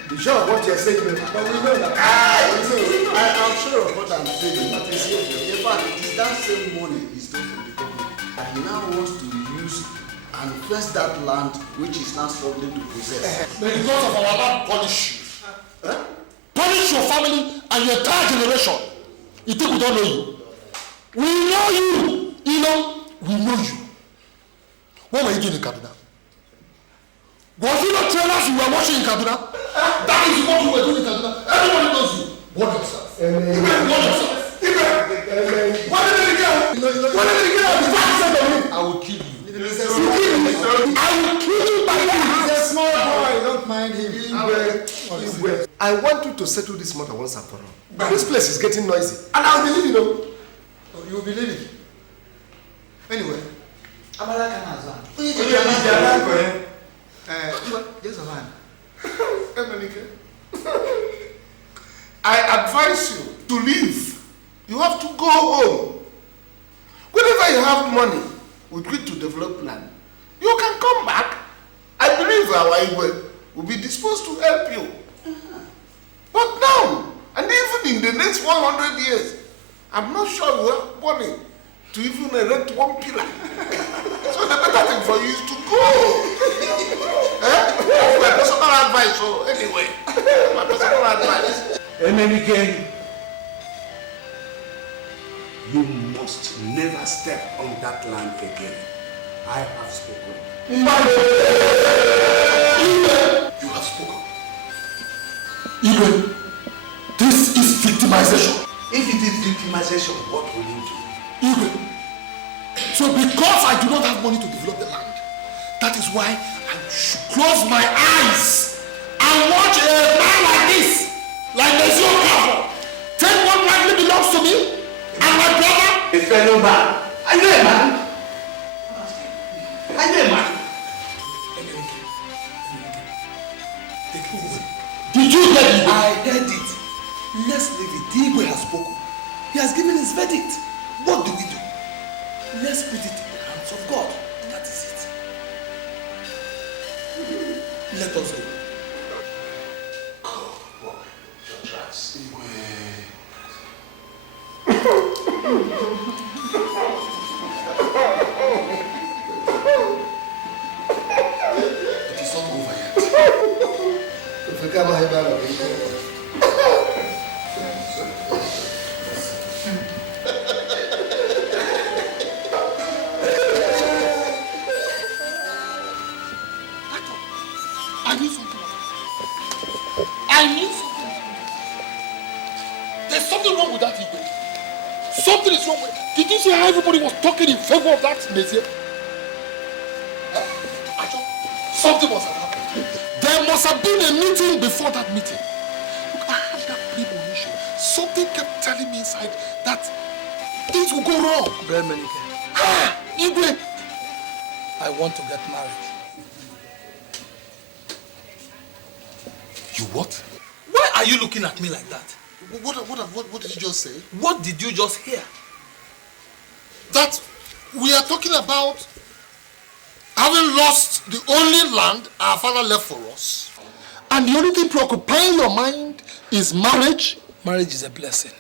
be sure of what you're saying, but we know that. I'm sure of what I'm saying, but it's here. In fact, it is that same money he stole from the government that he now wants to use and first that land which is now struggling to possess. May the God of our land punish you. Punish your family and your entire generation. You think we don't know you? We know you. We know you. What were you doing in Kaduna? Was it not trailers you were watching in Kaduna? That is what you were doing in Kaduna. Everybody knows you. Warn yourself. Warn yourself. What did they get? What did they get? I will kill you. I will kill you by your hands. He's a small boy. Don't mind him. I want you to settle this matter once and for all. This place is getting noisy. And I'll believe you know. You will believe it. Anyway. I advise you to leave. You have to go home. Whenever you have money with which to develop land, you can come back. I believe our Igwe will be disposed to help you. But now, and even in the next 100 years, I'm not sure you have money to even erect one pillar. So the better thing for you is to go. That's my personal advice. So anyway, my personal advice. Emenike, you must never step on that land again. I have spoken. You have spoken. Igwe, this is victimization. If it is victimization, what will you do? Igwe, so because I do not have money to develop the land, that is why I should close my eyes and watch a man like this, like the Okafor, take what rightly belongs to me and my brother. A fellow man. Are you a man? Are you a man? Did you hear it? I heard it. Let's leave it. Igwe has spoken. He has given his verdict. What do we do? Let's put it in the hands of God. That is it. Let us go. It is not over yet. I knew something. There's something wrong with that Igwe. Something is wrong with it. Did you see how everybody was talking in favor of that Messiah? Something must have happened. There must have been a meeting before that meeting. Look, I had that premonition. Something kept telling me inside that things will go wrong. Igwe! I want to get married. You what? Why are you looking at me like that? What did you just say? What did you just hear? That we are talking about having lost the only land our father left for us. And the only thing preoccupying your mind is marriage. Marriage is a blessing.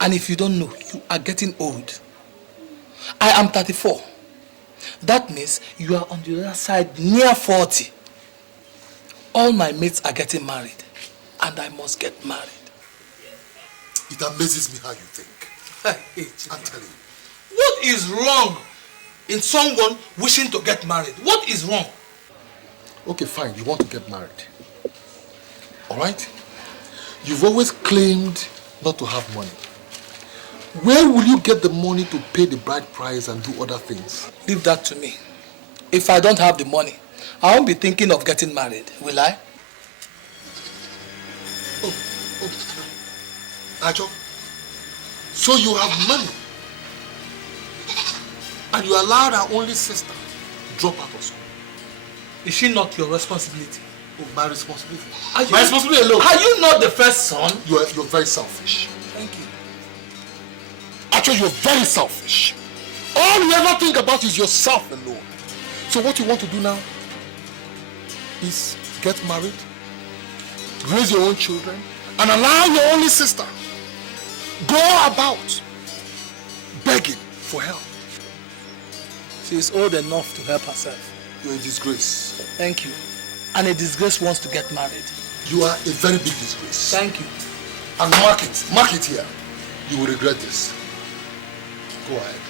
And if you don't know, you are getting old. I am 34. That means you are on the other side near 40. All my mates are getting married. And I must get married. It amazes me how you think. I'm telling you. What is wrong in someone wishing to get married? What is wrong? Okay, fine. You want to get married. All right? You've always claimed not to have money. Where will you get the money to pay the bride price and do other things? Leave that to me. If I don't have the money, I won't be thinking of getting married, will I? Ajo, so you have money and you allowed our only sister drop out of school. Is she not your responsibility? Oh, my responsibility. My responsibility alone. Are you not the first son? You're very selfish. Thank you. Actually, you're very selfish. All you ever think about is yourself alone. So what you want to do now is get married, raise your own children, and allow your only sister go about begging for help. She is old enough to help herself. You're a disgrace. Thank you. And a disgrace wants to get married. You are a very big disgrace. Thank you. And mark it here. You will regret this. Go ahead.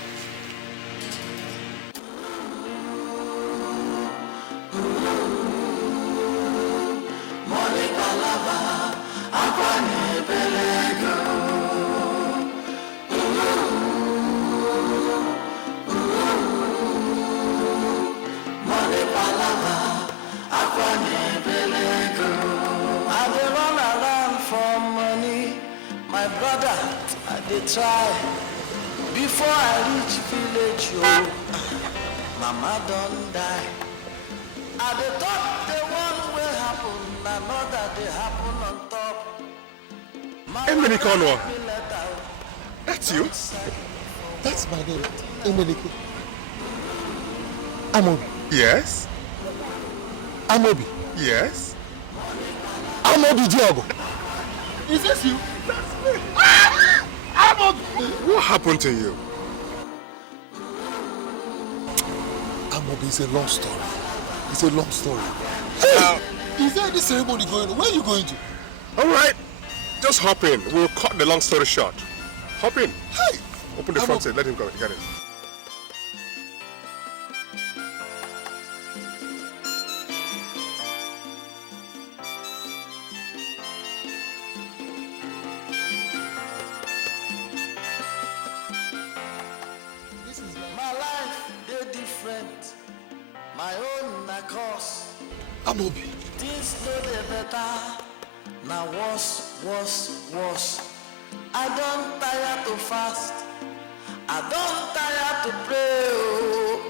They try before I reach village, oh, mama don't die. And they thought the one will happen, another they happen on top. Emenike, that's you? That's my name, Emenike. Amobi. Yes. Amobi. Yes. Amobi Diago. Is this you? That's me. What happened to you? Amobi is a long story. It's a long story. Hey! Is there any ceremony going on? Where are you going to? Alright. Just hop in. We'll cut the long story short. Hop in. Hey! Open the front seat. Let him go. Get in. Amobi. This no dey better. Now worse. I don't tire to fast. I don't tire to pray. Oh.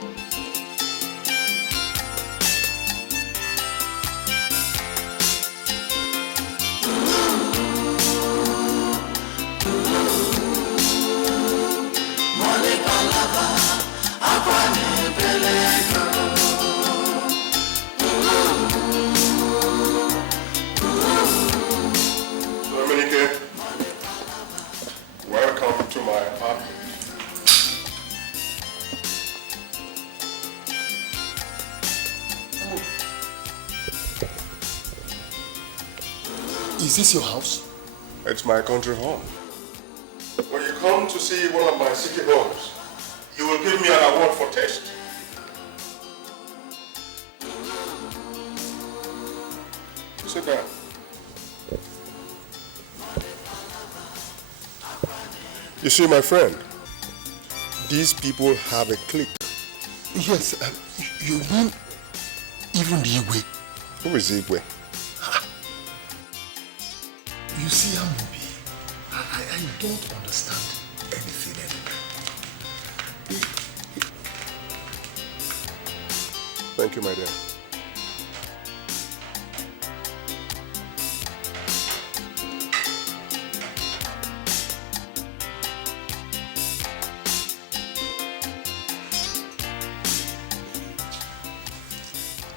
Money palava, akwane pelego. Emenike, welcome to my apartment. Is this your house? It's my country home. When you come to see one of my city homes, you will give me an award for taste. Sit down. You see, my friend, these people have a clique. Yes, you mean even the Igwe? Who is Igwe? You see, Amobi, I don't understand anything anymore. Thank you, my dear.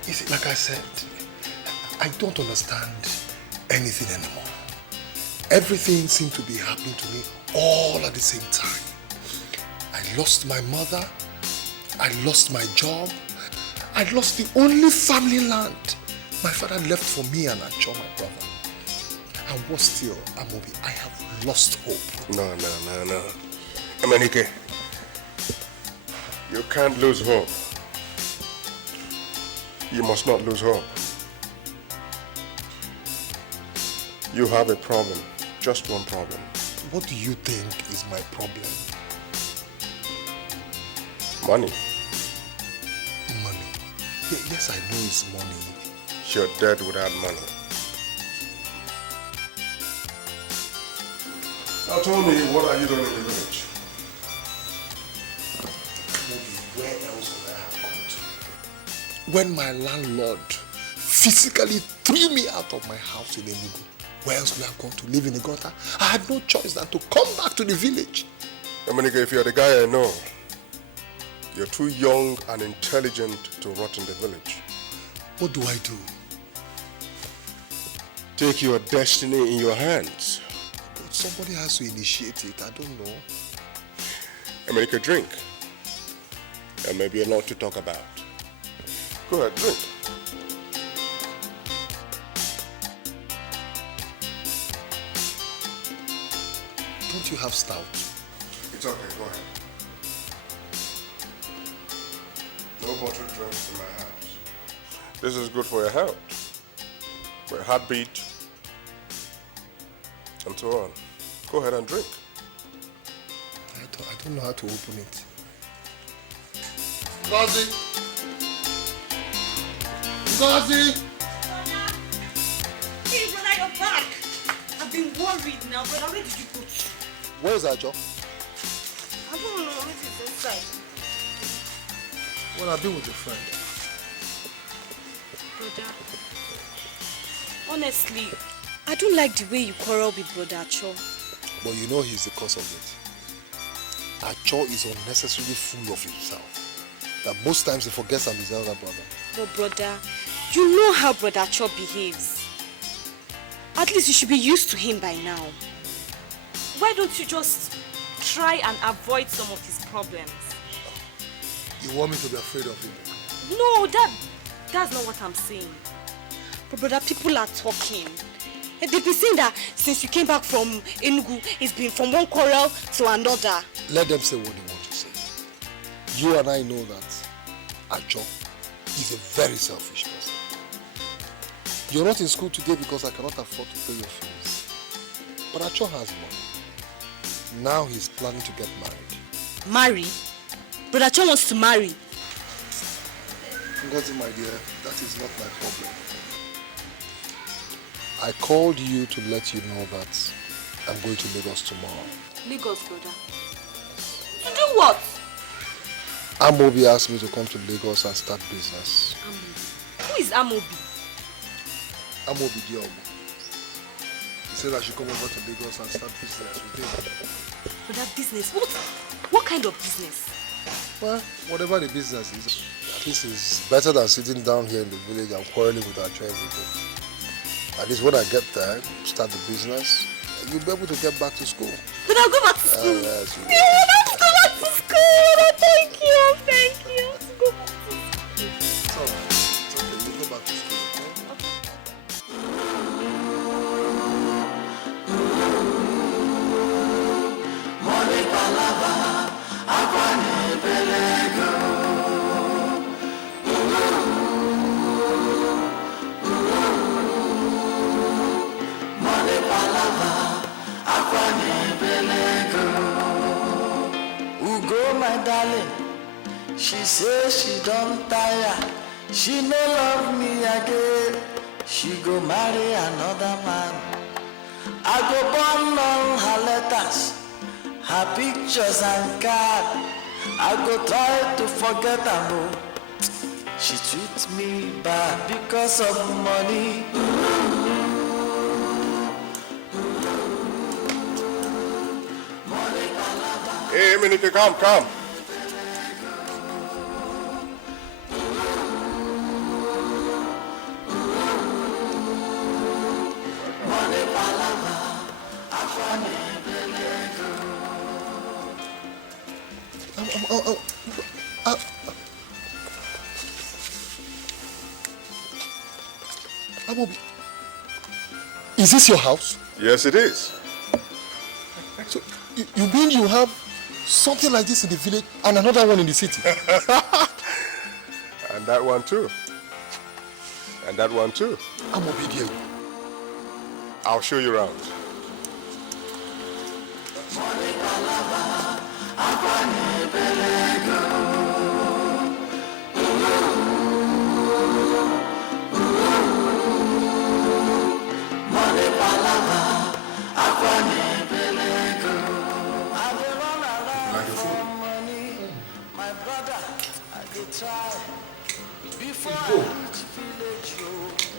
You see, like I said, I don't understand anything anymore. Everything seemed to be happening to me all at the same time. I lost my mother, I lost my job, I lost the only family land my father left for me and Acho, my brother. And what still, Amobi, I have lost hope. No. Emenike, You can't lose hope. You must not lose hope. You have a problem. Just one problem. What do you think is my problem? Money. Money. Yes, I know it's money. You're dead without money. Now tell me, what are you doing in the village? Where else would I have gone to? When my landlord physically threw me out of my house in Enugu, where else would I have gone to live in the gutter? I had no choice than to come back to the village. Dominica, if you're the guy I know, you're too young and intelligent to rot in the village. What do I do? Take your destiny in your hands. But somebody has to initiate it. I don't know. Dominica, drink. There may be a lot to talk about. Go ahead, drink. Don't you have stout? It's okay, go ahead. No bottled drinks in my house. This is good for your health, for your heartbeat, and so on. Go ahead and drink. I don't know how to open it. Ngozi! Ngozi! Hey, brother, you're back. I've been worried now, brother. Where did you go to? Where is Ajo? I don't know. Maybe it's inside. Well, I've been with a friend. Brother, honestly, I don't like the way you quarrel with Brother Acho. But you know he's the cause of it. Acho is unnecessarily full of himself. That most times he forgets I'm his elder brother. But brother, you know how Brother Acho behaves. At least you should be used to him by now. Why don't you just try and avoid some of his problems? You want me to be afraid of him? No, that's not what I'm saying. But brother, people are talking. They've been saying that since you came back from Enugu, it's been from one quarrel to another. Let them say what they want to say. You and I know that Acho is a very selfish person. You're not in school today because I cannot afford to pay your fees. But Acho has money. Now he's planning to get married. Marry? Brother Acho wants to marry. Ngozi, my dear, that is not my problem. I called you to let you know that I'm going to Lagos tomorrow. Lagos, brother. To do what? Amobi asked me to come to Lagos and start business. Amobi? Who is Amobi? Amobi Diogo. He said I should come over to Lagos and start business with him. But that business? What kind of business? Well, whatever the business is, at least it's better than sitting down here in the village and quarreling with our every day. At least when I get there, start the business, you'll be able to get back to school. Then I'll go back to school. Yes, you will. Yeah, let's go back to school. Thank you. Let's go back to school. It's all right. It's okay. You'll go back to school, Money palava, akwani belego. Money palava, akwani belego. Ugo, my darling, she says she don't tire. She no love me again. She go marry another man. I go burn all her letters, her pictures and cards. I go try to forget her, no. She treats me bad because of money. Hey, Minike, come. Amobi, is this your house? Yes, it is. So, you mean you have Something like this in the village and another one in the city. And that one too. And that one too. I'm obedient. I'll show you around.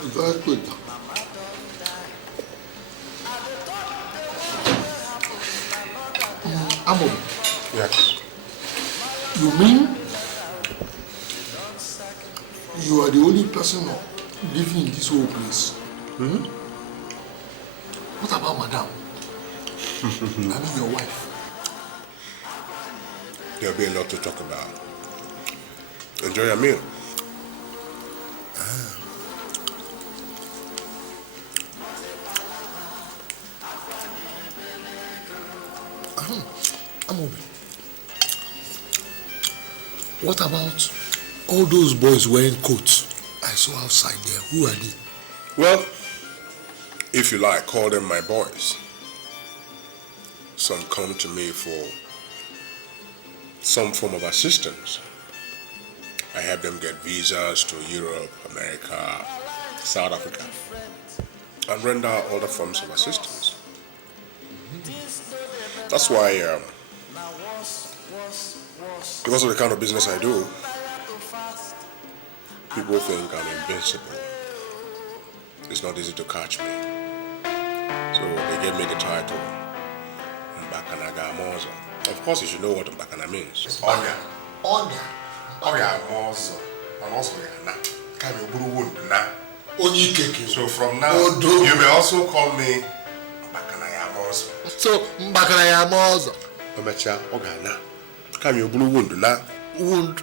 Very quick. Amo. Yes. You mean you are the only person living in this whole place? Hmm? What about Madame? I mean your wife. There'll be a lot to talk about. Enjoy your meal. What about all those boys wearing coats I saw outside there? Who are they? Well, if you like, call them my boys. Some come to me for some form of assistance. I help them get visas to Europe, America, South Africa, and render other forms of assistance. That's why, because of the kind of business I do, people think I'm invincible. It's not easy to catch me. So they gave me the title, Mbakanaga Mozo. Of course, you should know what Mbakana means. It's Onya. Onya. Onya Mozo. And also Yana. Kami Uburu Wundu na. Onyi Keke. So from now, you may also call me Mbakanaya Mozo. So Mbakanaya Mozo. Omecha Ogana. Kami Uburu Wundu na. Wundu.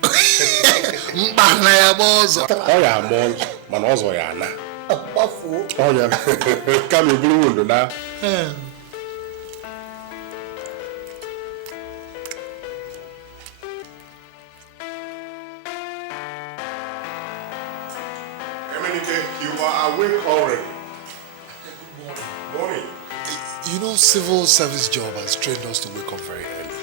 Mbakanaya Mozo. Oya Mozo. Man also Yana. Bafu. Onya. Kami Uburu Wundu na. You are awake already. Good morning. You know, civil service job has trained us to wake up very early.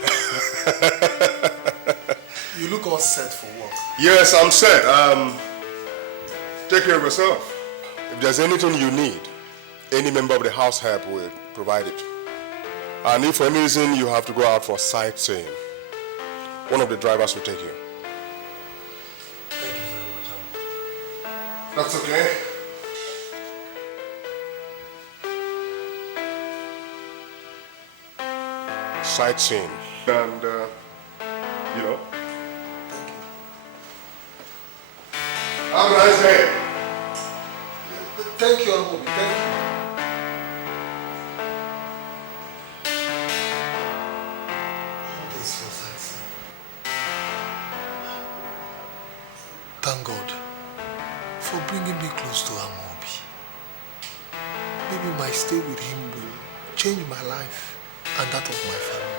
You look all set for work. Yes, I'm set. Take care of yourself. If there's anything you need, any member of the house help will provide it. And if for any reason you have to go out for sightseeing, one of the drivers will take you. Thank you very much, That's okay. Sightseeing. And, you know. Have a nice day. Thank you, Amobi. Thank you. Thank God for bringing me close to Amobi. Maybe my stay with him will change my life and that of my family.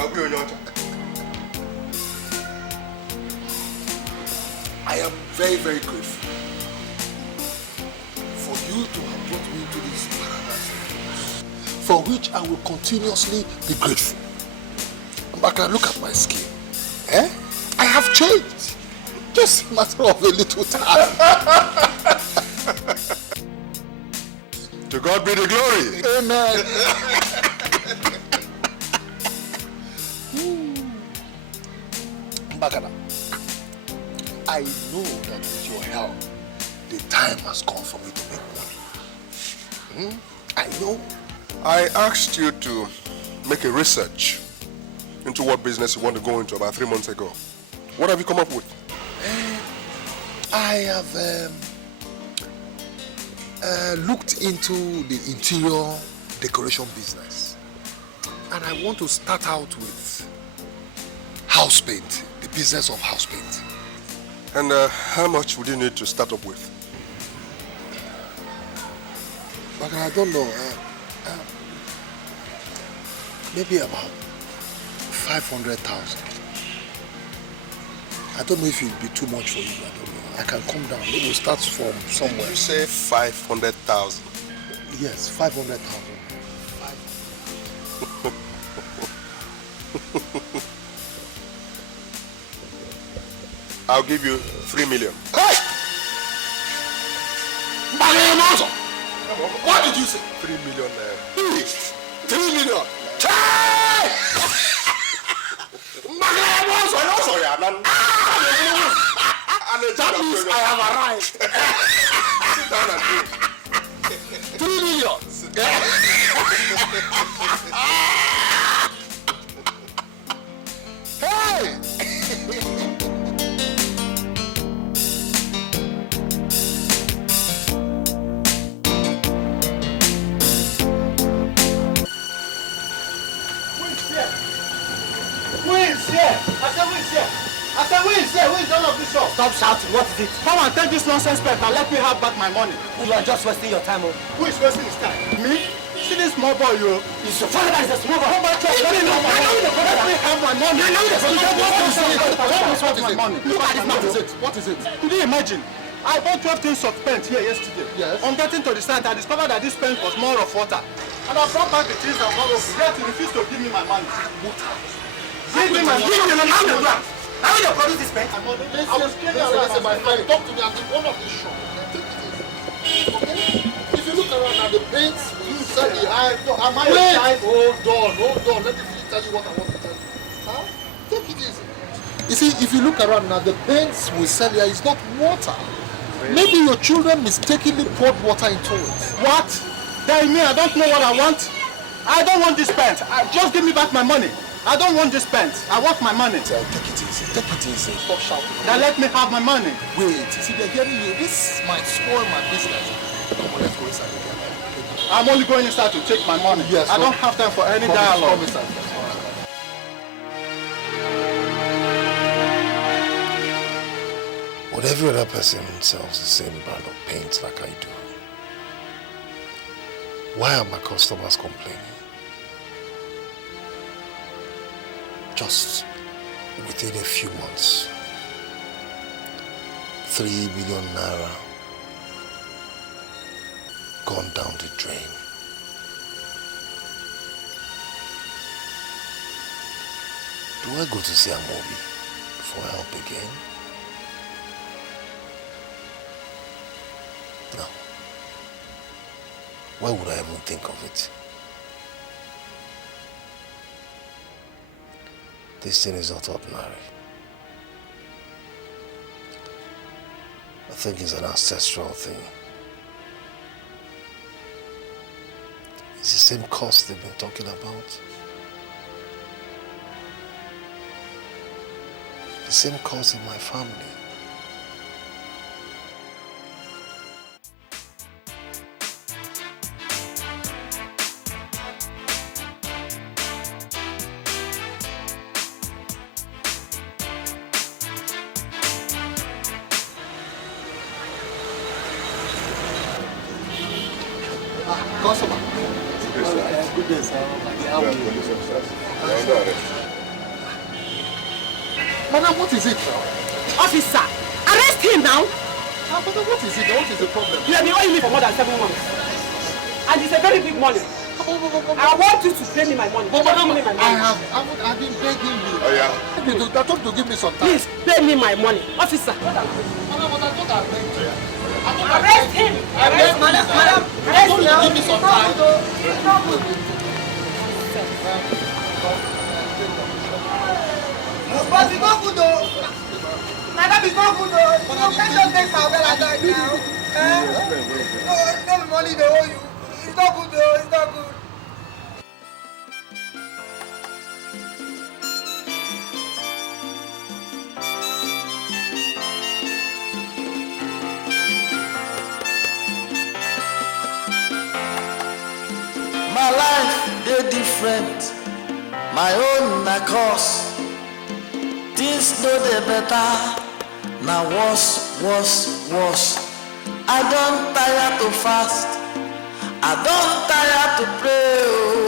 I am very, very grateful for you to have brought me into this paradise, for which I will continuously be grateful. But look at my skin. Eh? I have changed. Just a matter of a little time. To God be the glory. Amen. Mbakana, I know that with your help, the time has come for me to make money. I know. I asked you to make a research into what business you want to go into about 3 months ago. What have you come up with? I have looked into the interior decoration business, and I want to start out with house paint, the business of house paint. And how much would you need to start up with? But I don't know. Maybe about 500,000. I don't know if it would be too much for you. I don't know. I can come down. Maybe we'll start from somewhere. Did you say 500,000? Yes, 500,000. I'll give you 3 million. Hey! What did you say? 3 million. 3 million. That means I have arrived. Sit down and 3 million. Hey! Who is here? I said, who is here? I said, who is here? Who is all of this shop? Stop shouting. What is it? Come and take this nonsense paper and let me have back my money. You are just wasting your time. Who is wasting his time? Me? See this small boy, you. It's your father that is a small boy. How much? Let me have my money. I know the What is my money? Look at this mouth. What is it? Could you imagine? I bought 12 things of paint here yesterday. Yes. On getting to the site, I discovered that this paint was more of water. And I brought back the things that were open. Yet he refused to give me my money. Water? Give me my money. How will you produce this paint? I was Listen, my friend, talk to me at the corner of the shop. Okay? If you look around now, the paints will sell the high. Am I a child? Hold on. Let me tell you what I want to tell you. Huh? Take it easy. You see, if you look around now, the paints we sell here is not water. Maybe your children mistakenly poured water into it. What? Tell me, I don't know what I want. I don't want this paint. Just give me back my money. I don't want this paint. I want my money. Take it easy. Take it easy. Stop shouting. Now let me have my money. Wait. See, they're hearing you. This might spoil my business. Come on, let's go inside again. I'm only going inside to take my money. Yes. I don't have time for any dialogue. Come inside. But every other person sells the same brand of paint like I do. Why are my customers complaining? Just within a few months, 3 million naira gone down the drain. Do I go to see Amobi for help again? No. Why would I even think of it? This thing is not ordinary. I think it's an ancestral thing. It's the same cause they've been talking about. The same cause in my family. Customer. Good day, sir. How are you? Madam, what is it now? Officer, arrest him now. Madam, what is it? What is the problem? You have been owing me for more than 7 months. And it's a very big money. I want you to pay me my money. But madam, I've been begging you. Oh yeah? I told you to give me some time. Please, pay me my money. Officer. Madam, but I thought I begged you. Arrest him! Arrest madam! Arrest him! Give me some time. But it's not good though. Madam, it's not good though. You can't just take my umbrella like now. No money they owe you. It's not good though. It's not good. My life, they different. My own, na course. Things no dey better. Now worse. I don't tire to fast. I don't tire to pray. Oh.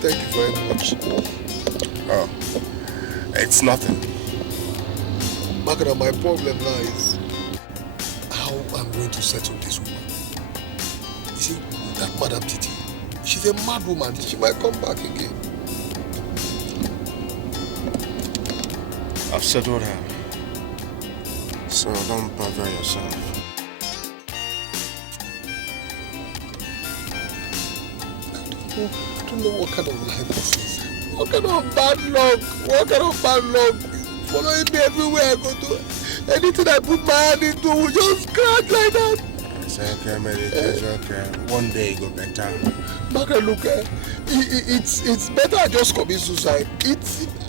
Thank you very much. Oh, it's nothing. Makana, my problem now is how I'm going to settle this woman. You see, that Madam Titi, she's a mad woman. She might come back again. I've settled her. So don't bother yourself. I don't know what kind of life this is. What kind of bad luck? What kind of bad luck? Following me everywhere I go to. Anything I put my hand into will just crack like that. It's okay, man. It's okay. One day it go better. Maka, look, it's better I just commit suicide.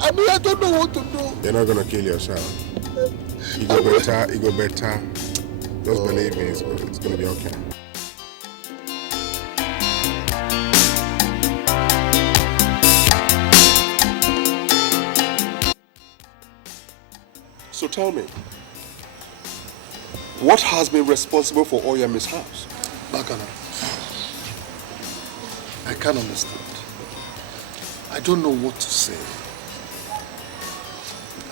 I don't know what to do. You're not gonna kill yourself. It go better. It go better. Just believe me. It's gonna be okay. So tell me, what has been responsible for Oyami's house? Bakana, I can't understand. I don't know what to say.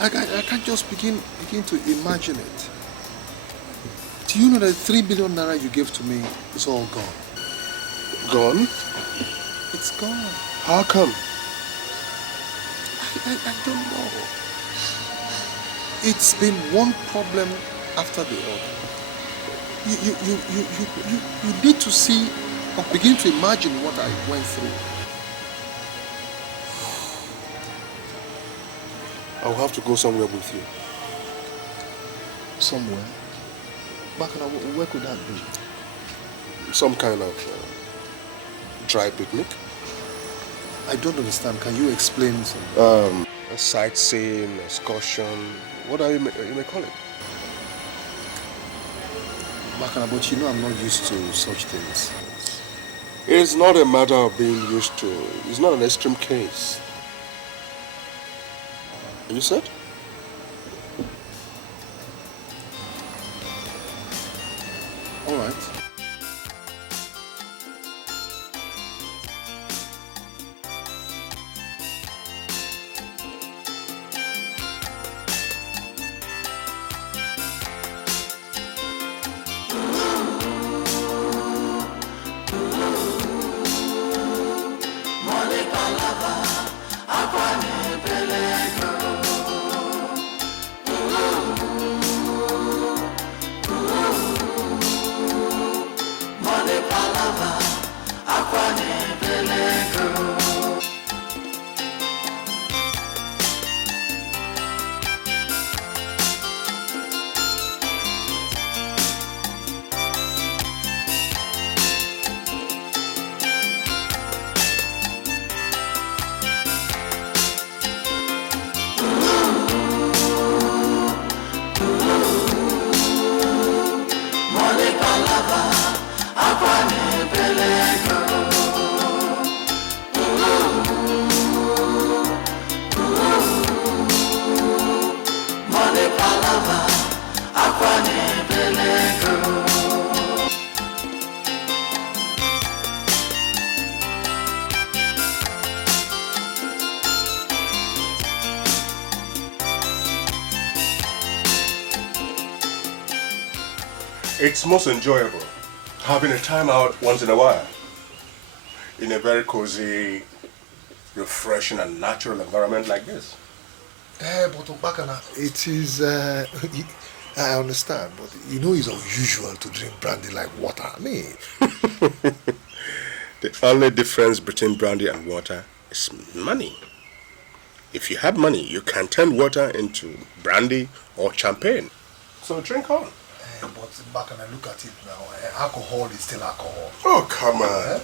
I can't just begin to imagine it. Do you know that 3 billion naira you gave to me is all gone? Gone? It's gone. How come? I don't know. It's been one problem after the other. You need to see or begin to imagine what I went through. I'll have to go somewhere with you. Somewhere? Bakana, where could that be? Some kind of dry picnic. I don't understand. Can you explain something? A sightseeing, excursion, whatever you may call it. Bakana, but you know I'm not used to such things. It's not a matter of being used to. It's not an extreme case. You said? All right. It's most enjoyable having a time out once in a while in a very cozy, refreshing and natural environment like this. But Bakana, it is, I understand, but you know it's unusual to drink brandy like water. I mean, the only difference between brandy and water is money. If you have money, you can turn water into brandy or champagne. So drink on. But Bakana, look at it now. Alcohol is still alcohol. Oh, come on.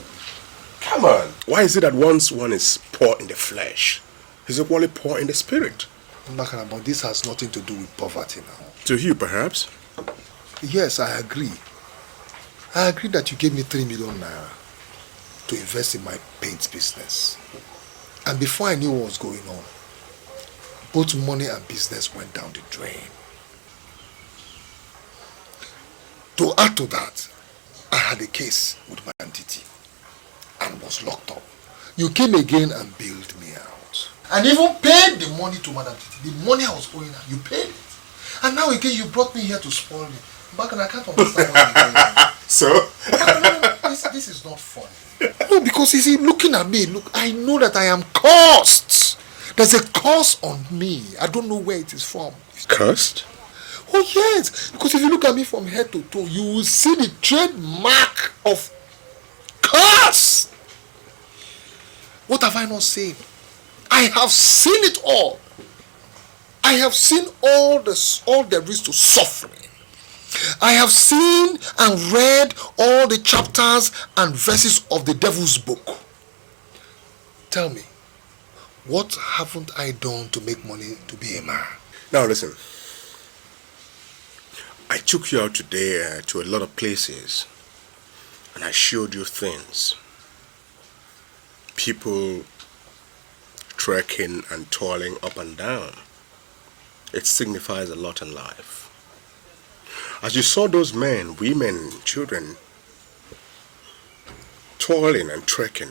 Come on. Why is it that once one is poor in the flesh, he's equally poor in the spirit? Bakana, but this has nothing to do with poverty now. To you, perhaps? Yes, I agree. I agree that you gave me 3 million naira to invest in my paint business. And before I knew what was going on, both money and business went down the drain. To add to that, I had a case with my entity and was locked up. You came again and bailed me out. And even paid the money to Madam Titi. The money I was owing her, you paid it. And now again, you brought me here to spoil me. Back and I can't understand what you're doing. So? This is not funny. No, because you see, looking at me, look, I know that I am cursed. There's a curse on me. I don't know where it is from. Cursed? Oh, yes. Because if you look at me from head to toe, you will see the trademark of curse. What have I not seen? I have seen it all. I have seen all there is to suffering. I have seen and read all the chapters and verses of the devil's book. Tell me, what haven't I done to make money to be a man? Now listen. I took you out today to a lot of places and I showed you things. People trekking and toiling up and down. It signifies a lot in life. As you saw those men, women, children toiling and trekking,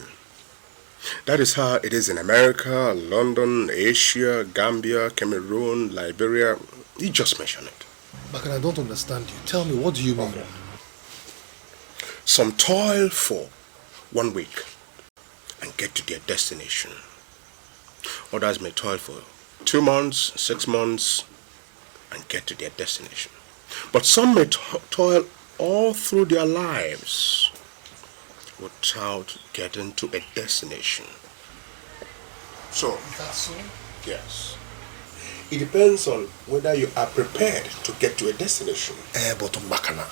that is how it is in America, London, Asia, Gambia, Cameroon, Liberia. You just mentioned it. But I don't understand you. Tell me, what do you mean? Okay. Some toil for 1 week and get to their destination. Others may toil for 2 months, 6 months and get to their destination. But some may toil all through their lives without getting to a destination. So, is that so? Yes. It depends on whether you are prepared to get to a destination. But Makana,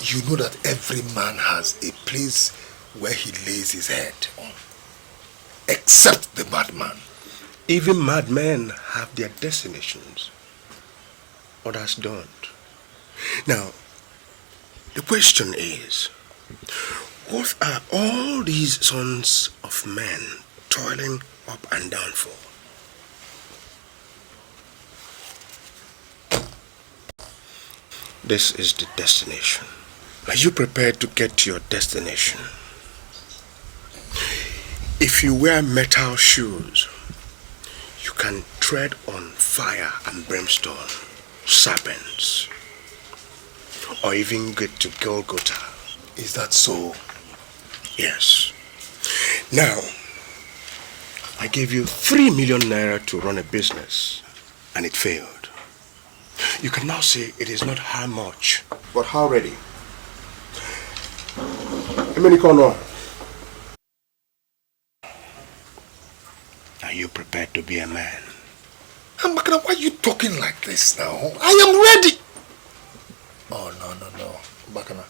you know that every man has a place where he lays his head on. Except the madman. Even madmen have their destinations. Others don't. Now, the question is, what are all these sons of men toiling up and down for? This is the destination. Are you prepared to get to your destination? If you wear metal shoes, you can tread on fire and brimstone, serpents, or even get to Golgotha. Is that so? Yes. Now, I gave you 3 million naira to run a business, and it failed. You can now say it is not how much, but how ready. Are you prepared to be a man? Makana, why are you talking like this now? I am ready. Oh, no. Makana,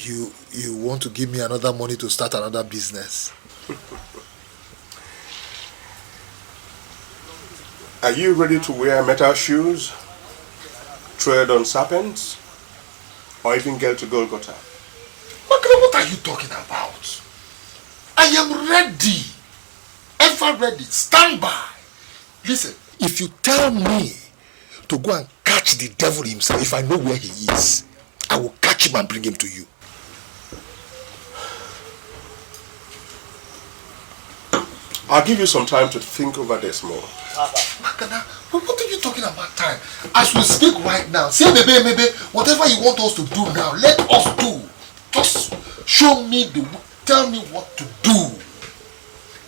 you want to give me another money to start another business? Are you ready to wear metal shoes, tread on serpents, or even get to Golgotha? Makana, what are you talking about? I am ready. Ever ready. Stand by. Listen, if you tell me to go and catch the devil himself, if I know where he is, I will catch him and bring him to you. I'll give you some time to think over this more. Makana, what are you talking about time? As we speak right now, say maybe, whatever you want us to do now, let us do. Just show me tell me what to do.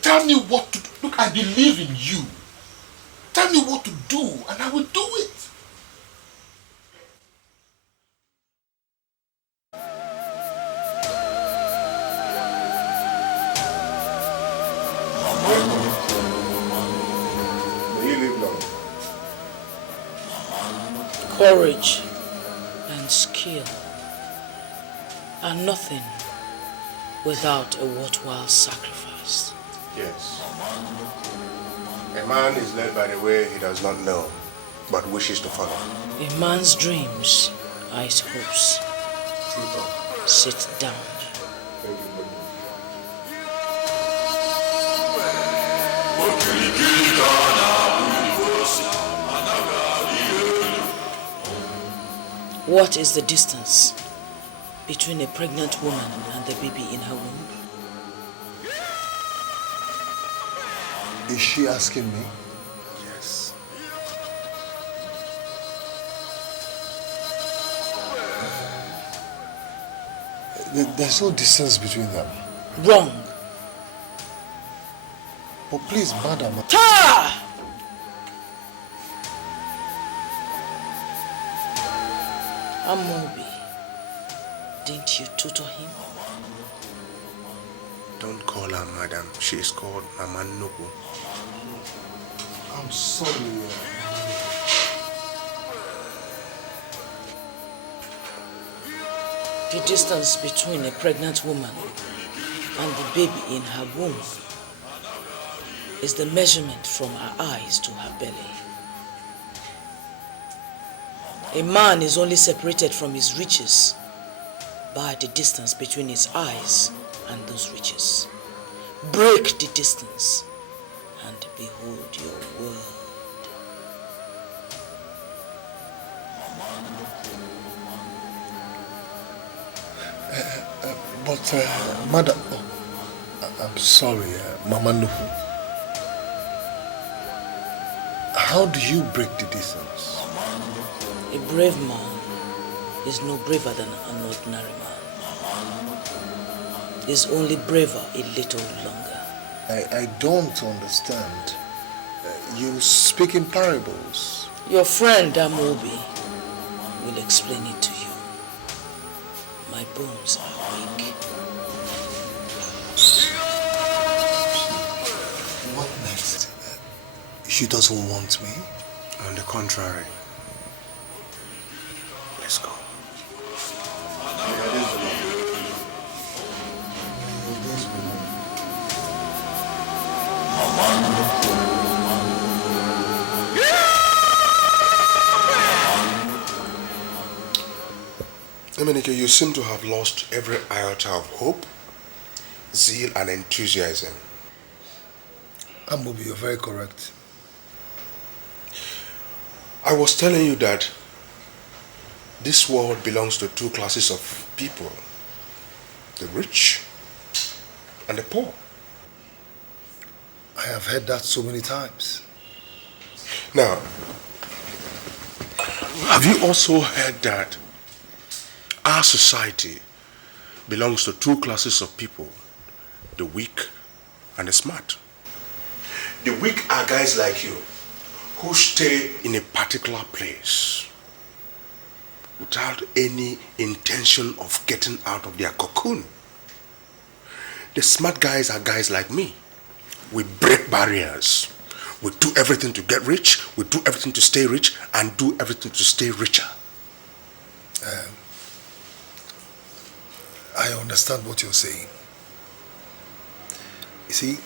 Tell me what to do. Look, I believe in you. Tell me what to do, and I will do it. May you live long. Courage and skill are nothing without a worthwhile sacrifice. Yes. A man is led by the way he does not know, but wishes to follow. A man's dreams are his hopes. True talk. Sit down. Thank you. What is the distance between a pregnant woman and the baby in her womb? Is she asking me? Yes. There's no distance between them. Wrong. But please, madam. Ta! Amobi, didn't you tutor him? Don't call her madam. She is called Mama Nobu. I'm sorry. The distance between a pregnant woman and the baby in her womb is the measurement from her eyes to her belly. A man is only separated from his riches by the distance between his eyes and those riches. Break the distance and behold your world. But, madam, I'm sorry, Mama Nuhu. How do you break the distance? A brave man is no braver than an ordinary man. He's only braver a little longer. I don't understand. You speak in parables. Your friend Amobi will explain it to you. My bones are weak. What next? She doesn't want me? On the contrary. Let's go. Emenike, you seem to have lost every iota of hope, zeal, and enthusiasm. Amobi, you're very correct. I was telling you that this world belongs to two classes of people, the rich and the poor. I have heard that so many times. Now, have you also heard that our society belongs to two classes of people, the weak and the smart? The weak are guys like you who stay in a particular place without any intention of getting out of their cocoon. The smart guys are guys like me. We break barriers. We do everything to get rich, we do everything to stay rich, and do everything to stay richer. I understand what you're saying. You see,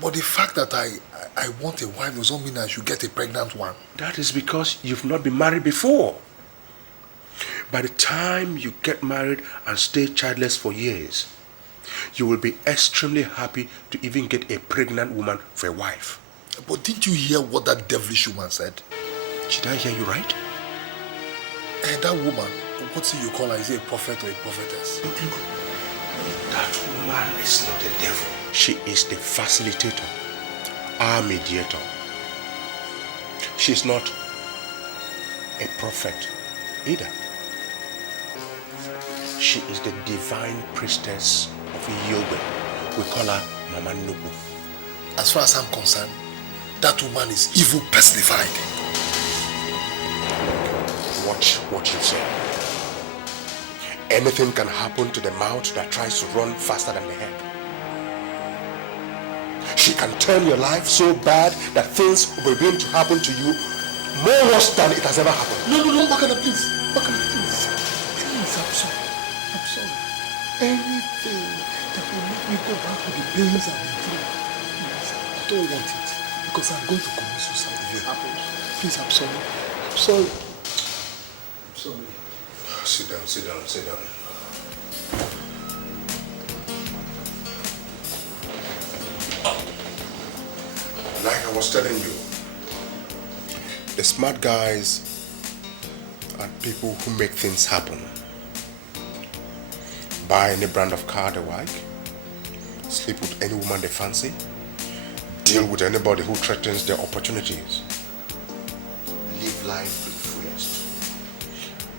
but the fact that I want a wife does not mean I should get a pregnant one. That is because you've not been married before. By the time you get married and stay childless for years, you will be extremely happy to even get a pregnant woman for a wife. But didn't you hear what that devilish woman said? Did I hear you right? That woman, what's it you call her? Is it a prophet or a prophetess? That woman is not a devil. She is the facilitator our mediator. She's not a prophet either. She is the divine priestess of yoga. We call her Mama Nubu. As far as I'm concerned, that woman is evil personified. Watch what you say. Anything can happen to the mouth that tries to run faster than the head. She can turn your life so bad that things will begin to happen to you more worse than it has ever happened. No, Bakana, please. Bakana, please. Please, I'm sorry. Anything that will make me go back to the pains I've been through, please, I don't want it. Because I'm going to commit suicide if it happens. Please, I'm sorry. I'm sorry. Sit down. Like I was telling you, the smart guys are people who make things happen. Buy any brand of car they like, sleep with any woman they fancy, deal with anybody who threatens their opportunities. Live life to the fullest.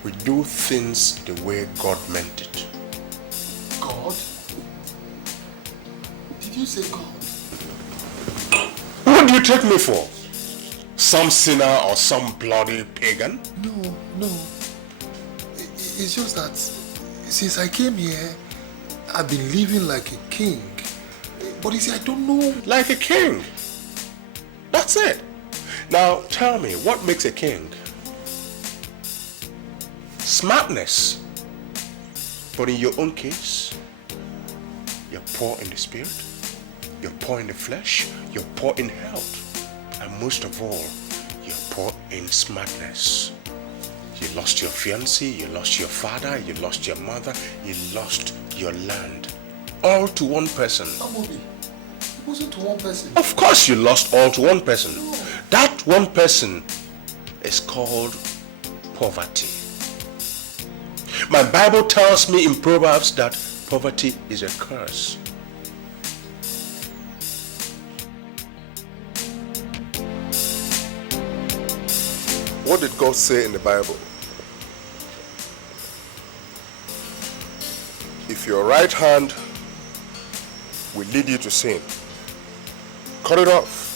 We do things the way God meant it. God? Did you say God? What do you take me for? Some sinner or some bloody pagan? No. It's just that since I came here, I've been living like a king. But you see, I don't know. Like a king? That's it. Now tell me, what makes a king? Smartness. But in your own case, you're poor in the spirit, you're poor in the flesh, you're poor in health, and most of all, you're poor in smartness. You lost your fiancé, you lost your father, you lost your mother, you lost your land. All to one person. Amobi, it wasn't to one person. Of course you lost all to one person. No. That one person is called poverty. My Bible tells me in Proverbs that poverty is a curse. What did God say in the Bible? If your right hand will lead you to sin, cut it off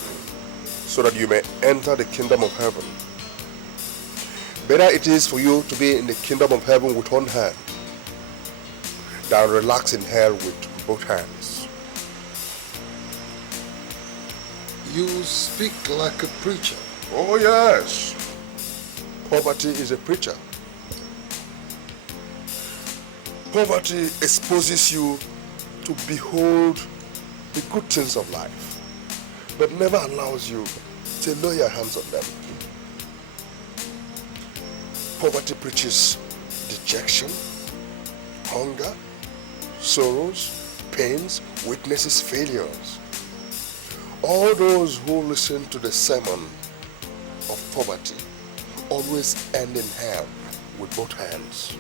so that you may enter the kingdom of heaven. Better it is for you to be in the kingdom of heaven with one hand than relax in hell with both hands. You speak like a preacher. Oh yes. Poverty is a preacher. Poverty exposes you to behold the good things of life, but never allows you to lay your hands on them. Poverty preaches dejection, hunger, sorrows, pains, weaknesses, failures. All those who listen to the sermon of poverty always end in hell with both hands.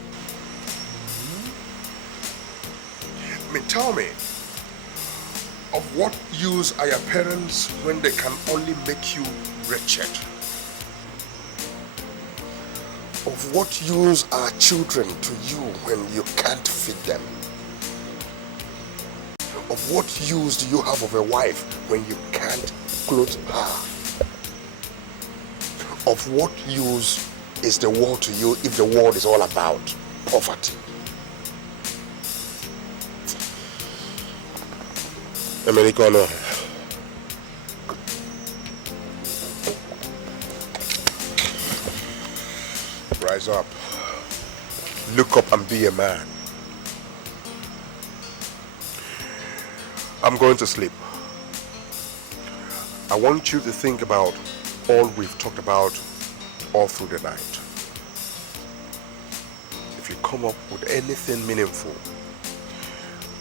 I mean, tell me, of what use are your parents when they can only make you wretched? Of what use are children to you when you can't feed them? Of what use do you have of a wife when you can't clothe her? Of what use is the world to you if the world is all about poverty? Americano. Rise up. Look up and be a man. I'm going to sleep. I want you to think about all we've talked about all through the night. If you come up with anything meaningful,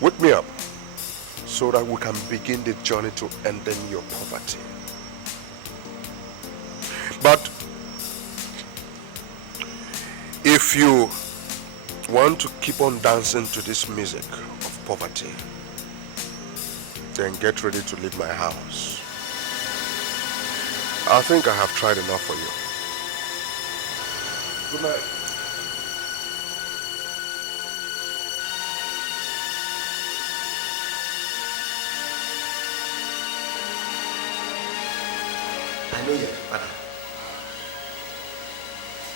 wake me up so that we can begin the journey to ending your poverty. But if you want to keep on dancing to this music of poverty, then get ready to leave my house. I think I have tried enough for you. Good night. I know your father.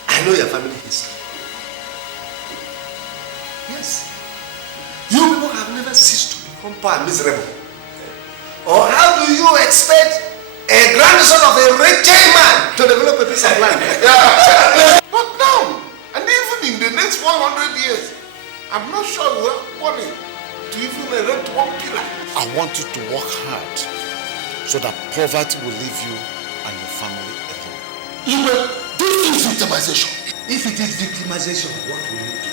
I know your family history. Yes. You people have never ceased to become poor and miserable. Or how do you expect a grandson of a rich man to develop a piece of land? But now, and even in the next 100 years, I'm not sure we have money to even erect one pillar. I want you to work hard so that poverty will leave you and your family alone. This is victimization. If it is victimization, what will you do?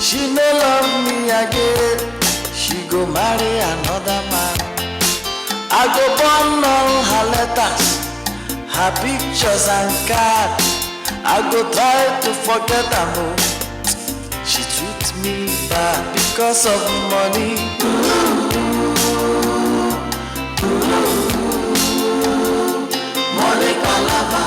She no love me again. She go marry another man. I go burn all her letters, her pictures and cards. I go try to forget her more. She treats me bad because of money. Money palava,